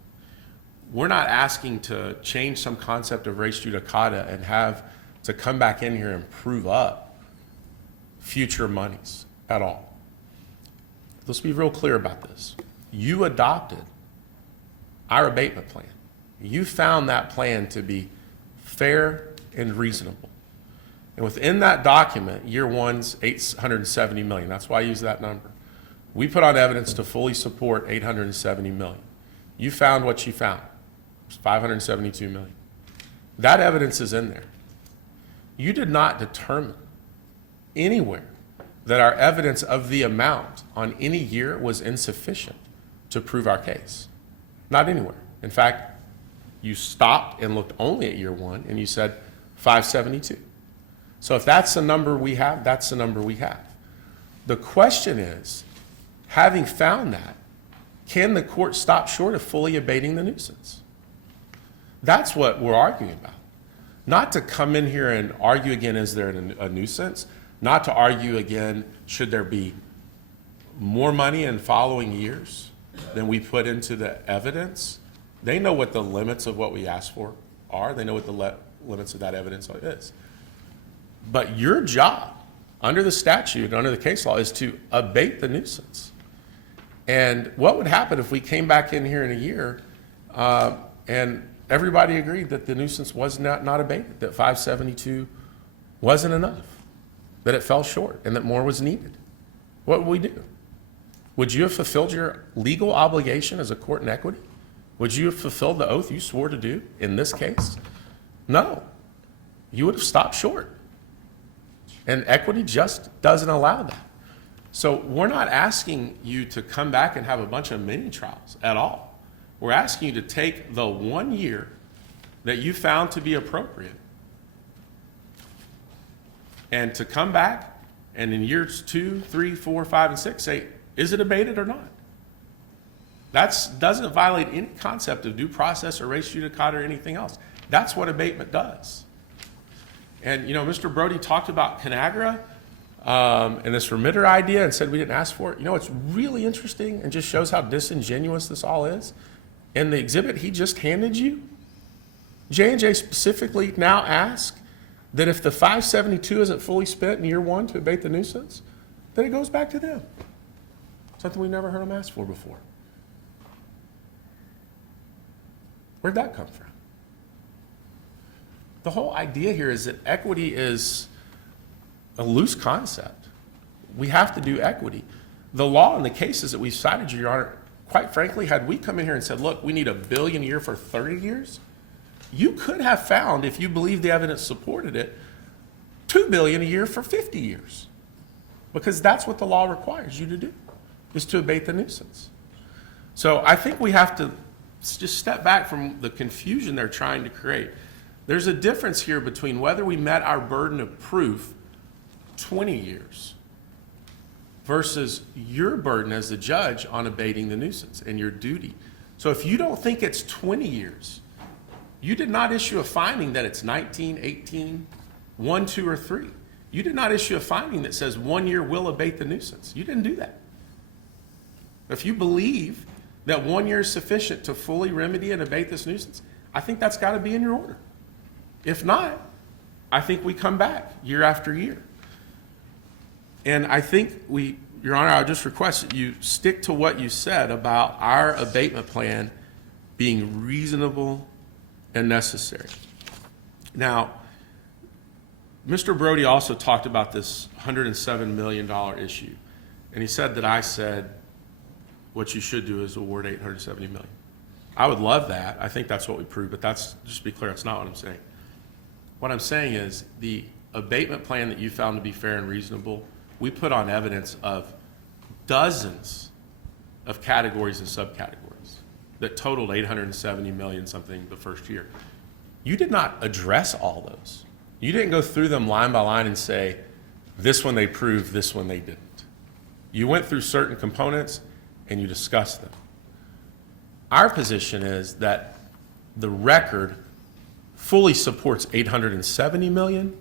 We're not asking to change some concept of res judicata and have to come back in here and prove up future monies. at all. Let's be real clear about this. You adopted our abatement plan. You found that plan to be fair and reasonable. And within that document, year one's $870 million. That's why I use that number. We put on evidence to fully support $870 million. You found what you found. It's $572 million. That evidence is in there. You did not determine anywhere that our evidence of the amount on any year was insufficient to prove our case. Not anywhere. In fact, you stopped and looked only at year one and you said 572. So if that's the number we have, that's the number we have. The question is, having found that, can the court stop short of fully abating the nuisance? That's what we're arguing about. Not to come in here and argue again, is there a nuisance? Not to argue again, should there be more money in following years than we put into the evidence? They know what the limits of what we asked for are. They know what the limits of that evidence is. But your job, under the statute, under the case law, is to abate the nuisance. And what would happen if we came back in here in a year and everybody agreed that the nuisance was not abated, that 572 wasn't enough, that it fell short, and that more was needed? What would we do? Would you have fulfilled your legal obligation as a court in equity? Would you have fulfilled the oath you swore to do in this case? No. You would have stopped short. And equity just doesn't allow that. So we're not asking you to come back and have a bunch of mini trials at all. We're asking you to take the 1 year that you found to be appropriate and to come back and in years 2, 3, 4, 5, and 6 say, is it abated or not? That doesn't violate any concept of due process or res judicata or anything else. That's what abatement does. And, you know, Mr. Brody talked about Conagra and this remitter idea and said we didn't ask for it. You know, it's really interesting and just shows how disingenuous this all is. In the exhibit he just handed you, J&J specifically now asked that if the 572 isn't fully spent in year one to abate the nuisance, then it goes back to them. Something we never heard them ask for before. Where'd that come from? The whole idea here is that equity is a loose concept. We have to do equity. The law and the cases that we've cited, Your Honor, quite frankly, had we come in here and said, look, we need $1 billion a year for 30 years, you could have found, if you believe the evidence supported it, $2 billion a year for 50 years. Because that's what the law requires you to do, is to abate the nuisance. So I think we have to just step back from the confusion they're trying to create. There's a difference here between whether we met our burden of proof 20 years versus your burden as the judge on abating the nuisance and your duty. So if you don't think it's 20 years, you did not issue a finding that it's 19, 18, 1, 2, or 3. You did not issue a finding that says 1 year will abate the nuisance. You didn't do that. If you believe that 1 year is sufficient to fully remedy and abate this nuisance, I think that's got to be in your order. If not, I think we come back year after year. And I think Your Honor, I would just request that you stick to what you said about our abatement plan being reasonable and necessary. Now, Mr. Brody also talked about this $107 million issue. And he said that I said what you should do is award $870 million. I would love that. I think that's what we proved, but that's, just to be clear, that's not what I'm saying. What I'm saying is the abatement plan that you found to be fair and reasonable, we put on evidence of dozens of categories and subcategories that totaled $870 million something the first year. You did not address all those. You didn't go through them line by line and say, this one they proved, this one they didn't. You went through certain components and you discussed them. Our position is that the record fully supports $870 million,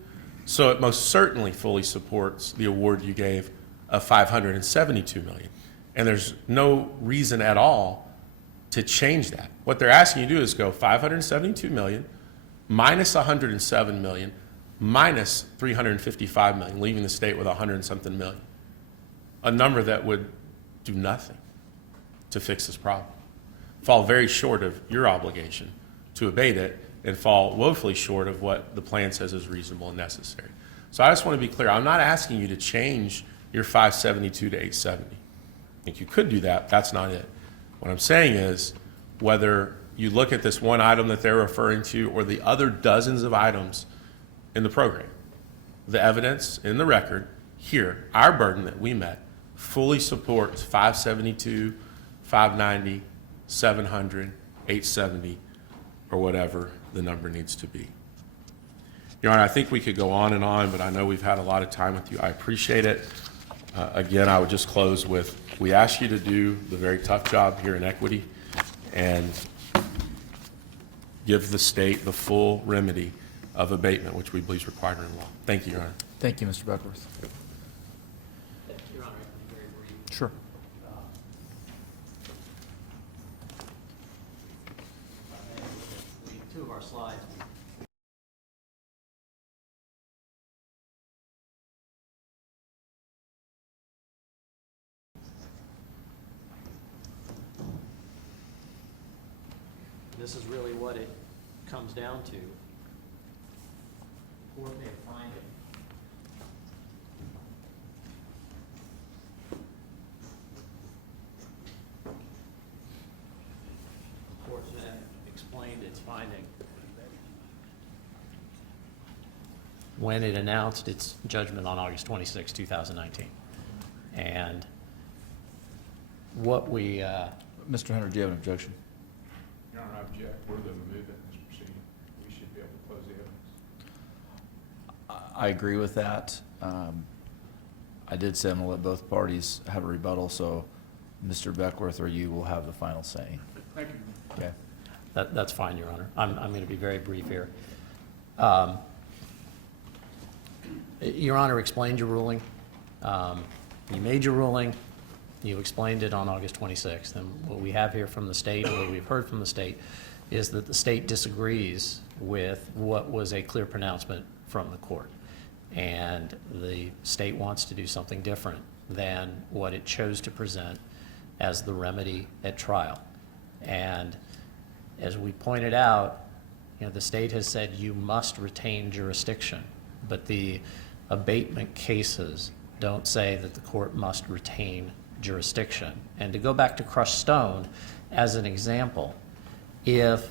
so it most certainly fully supports the award you gave of $572 million. And there's no reason at all to change that. What they're asking you to do is go $572 million minus $107 million minus $355 million, leaving the state with $100 and something million. a number that would do nothing to fix this problem, fall very short of your obligation to abate it, and fall woefully short of what the plan says is reasonable and necessary. So I just want to be clear. I'm not asking you to change your 572 to 870. I think you could do that. That's not it. What I'm saying is whether you look at this one item that they're referring to or the other dozens of items in the program, the evidence in the record here, our burden that we met, fully supports 572, 590, 700, 870, or whatever the number needs to be. Your Honor, I think we could go on and on, but I know we've had a lot of time with you. I appreciate it. Again, I would just close with, we ask you to do the very tough job here in equity and give the state the full remedy of abatement, which we believe is required in law. Thank you, Your Honor. Thank you, Mr. Beckworth. Your Honor, I can be very brief. Sure. Two of our slides. This is really what it comes down to. Court made a finding. The court then explained its finding when it announced its judgment on August 26, 2019. And what we, Mr. Hunter, do you have an objection? Your Honor, I object. We're the movement in this proceeding. We should be able to close the evidence. I agree with that. I did say I'm going to let both parties have a rebuttal, so Mr. Beckworth or you will have the final say. Thank you. Okay. that's fine, Your Honor. I'm going to be very brief here. Your Honor explained your ruling. You made your ruling. You explained it on August 26th. And what we have here from the state, or what we've heard from the state, is that the state disagrees with what was a clear pronouncement from the court. And the state wants to do something different than what it chose to present as the remedy at trial. And as we pointed out, the state has said you must retain jurisdiction, but the abatement cases don't say that the court must retain jurisdiction. And to go back to crushed stone as an example, if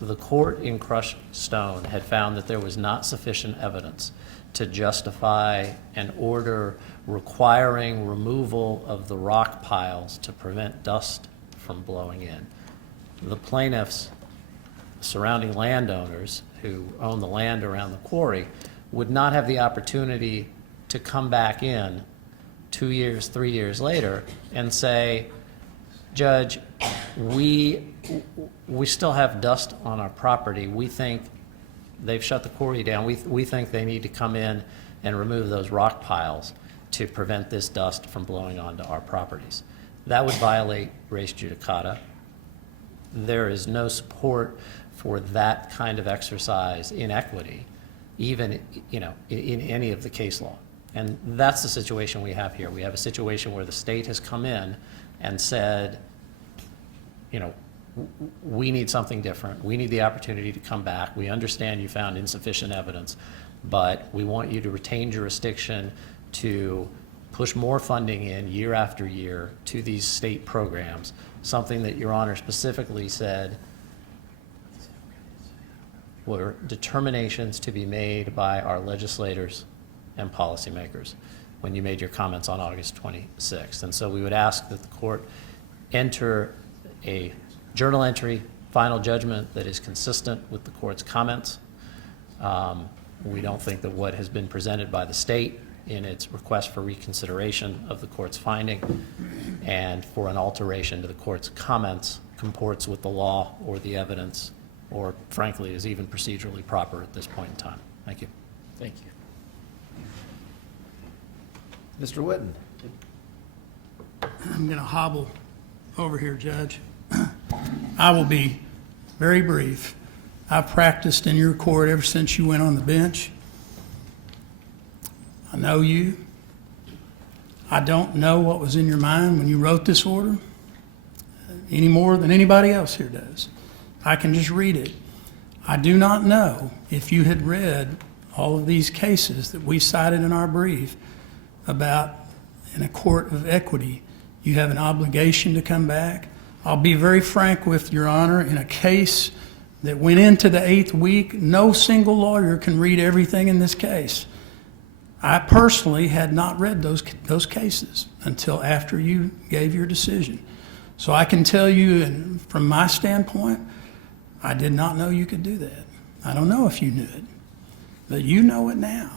the court in crushed stone had found that there was not sufficient evidence to justify an order requiring removal of the rock piles to prevent dust from blowing in, the plaintiffs, surrounding landowners who own the land around the quarry, would not have the opportunity to come back in 2 years, 3 years later and say, Judge, we still have dust on our property. We think they've shut the quarry down. We think they need to come in and remove those rock piles to prevent this dust from blowing onto our properties. That would violate res judicata. There is no support for that kind of exercise in equity, even in any of the case law. And that's the situation we have here. We have a situation where the state has come in and said, we need something different. We need the opportunity to come back. We understand you found insufficient evidence, but we want you to retain jurisdiction to push more funding in year after year to these state programs, something that Your Honor specifically said were determinations to be made by our legislators and policymakers when you made your comments on August 26th. And so we would ask that the court enter a journal entry, final judgment that is consistent with the court's comments. We don't think that what has been presented by the state in its request for reconsideration of the court's finding and for an alteration to the court's comments comports with the law or the evidence, or frankly is even procedurally proper at this point in time. Thank you. Thank you. Mr. Whitten. I'm going to hobble over here, Judge. I will be very brief. I've practiced in your court ever since you went on the bench. I know you. I don't know what was in your mind when you wrote this order any more than anybody else here does. I can just read it. I do not know if you had read all of these cases that we cited in our brief about in a court of equity, you have an obligation to come back. I'll be very frank with Your Honor, in a case that went into the 8th week, no single lawyer can read everything in this case. I personally had not read those cases until after you gave your decision. So I can tell you, and from my standpoint, I did not know you could do that. I don't know if you knew it, but you know it now.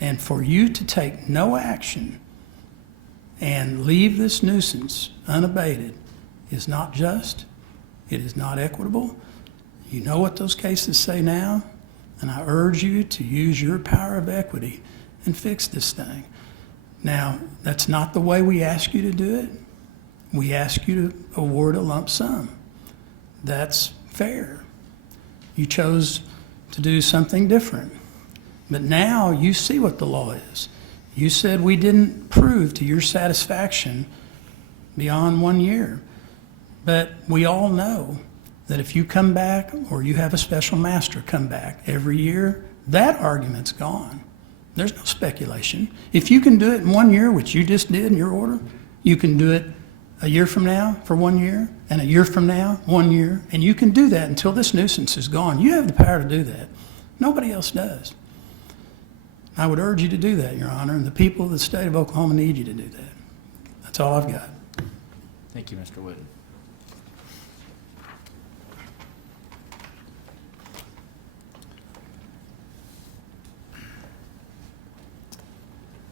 And for you to take no action and leave this nuisance unabated is not just, it is not equitable. You know what those cases say now, and I urge you to use your power of equity and fix this thing. Now, that's not the way we ask you to do it. We ask you to award a lump sum. That's fair. You chose to do something different. But now you see what the law is. You said we didn't prove to your satisfaction beyond 1 year. But we all know that if you come back or you have a special master come back every year, that argument's gone. There's no speculation. If you can do it in 1 year, which you just did in your order, you can do it a year from now for 1 year, and a year from now, 1 year, and you can do that until this nuisance is gone. You have the power to do that. Nobody else does. I would urge you to do that, Your Honor, and the people of the state of Oklahoma need you to do that. That's all I've got. Thank you, Mr. Whitten.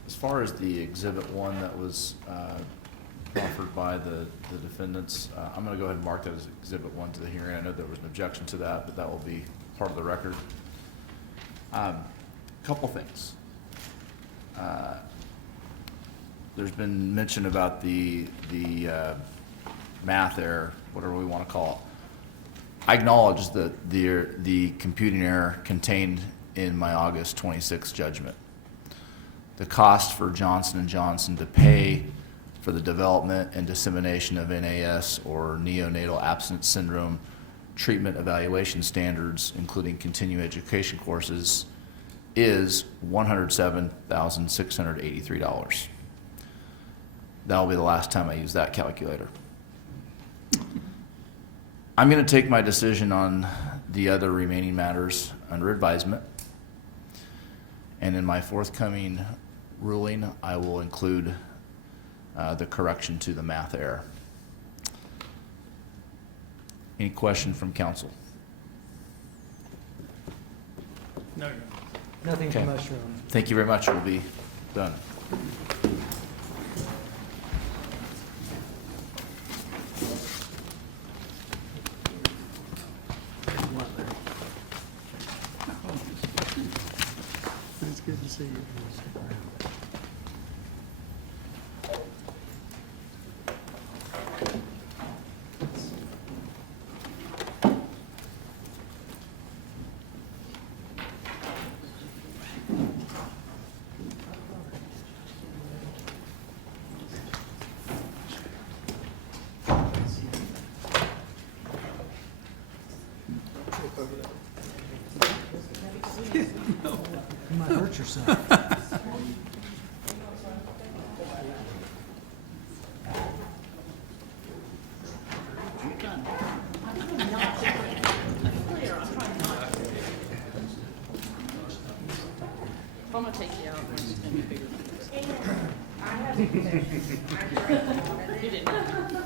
As far as the Exhibit 1 that was offered by the defendants, I'm going to go ahead and mark that as Exhibit 1 to the hearing. I know there was an objection to that, but that will be part of the record. Couple things. There's been mention about the math error, whatever we want to call it. I acknowledge that the computing error contained in my August 26th judgment. The cost for Johnson & Johnson to pay for the development and dissemination of NAS or neonatal abstinence syndrome treatment evaluation standards, including continuing education courses, is $107,683. That'll be the last time I use that calculator. I'm going to take my decision on the other remaining matters under advisement, and in my forthcoming ruling, I will include the correction to the math error. Any question from council? No, Your Honor. Nothing Okay. from us, Your Honor. Thank you very much. We'll be done. It's good to see you. You might hurt yourself. I'm gonna take you out and be bigger than this. You didn't. Can't help it.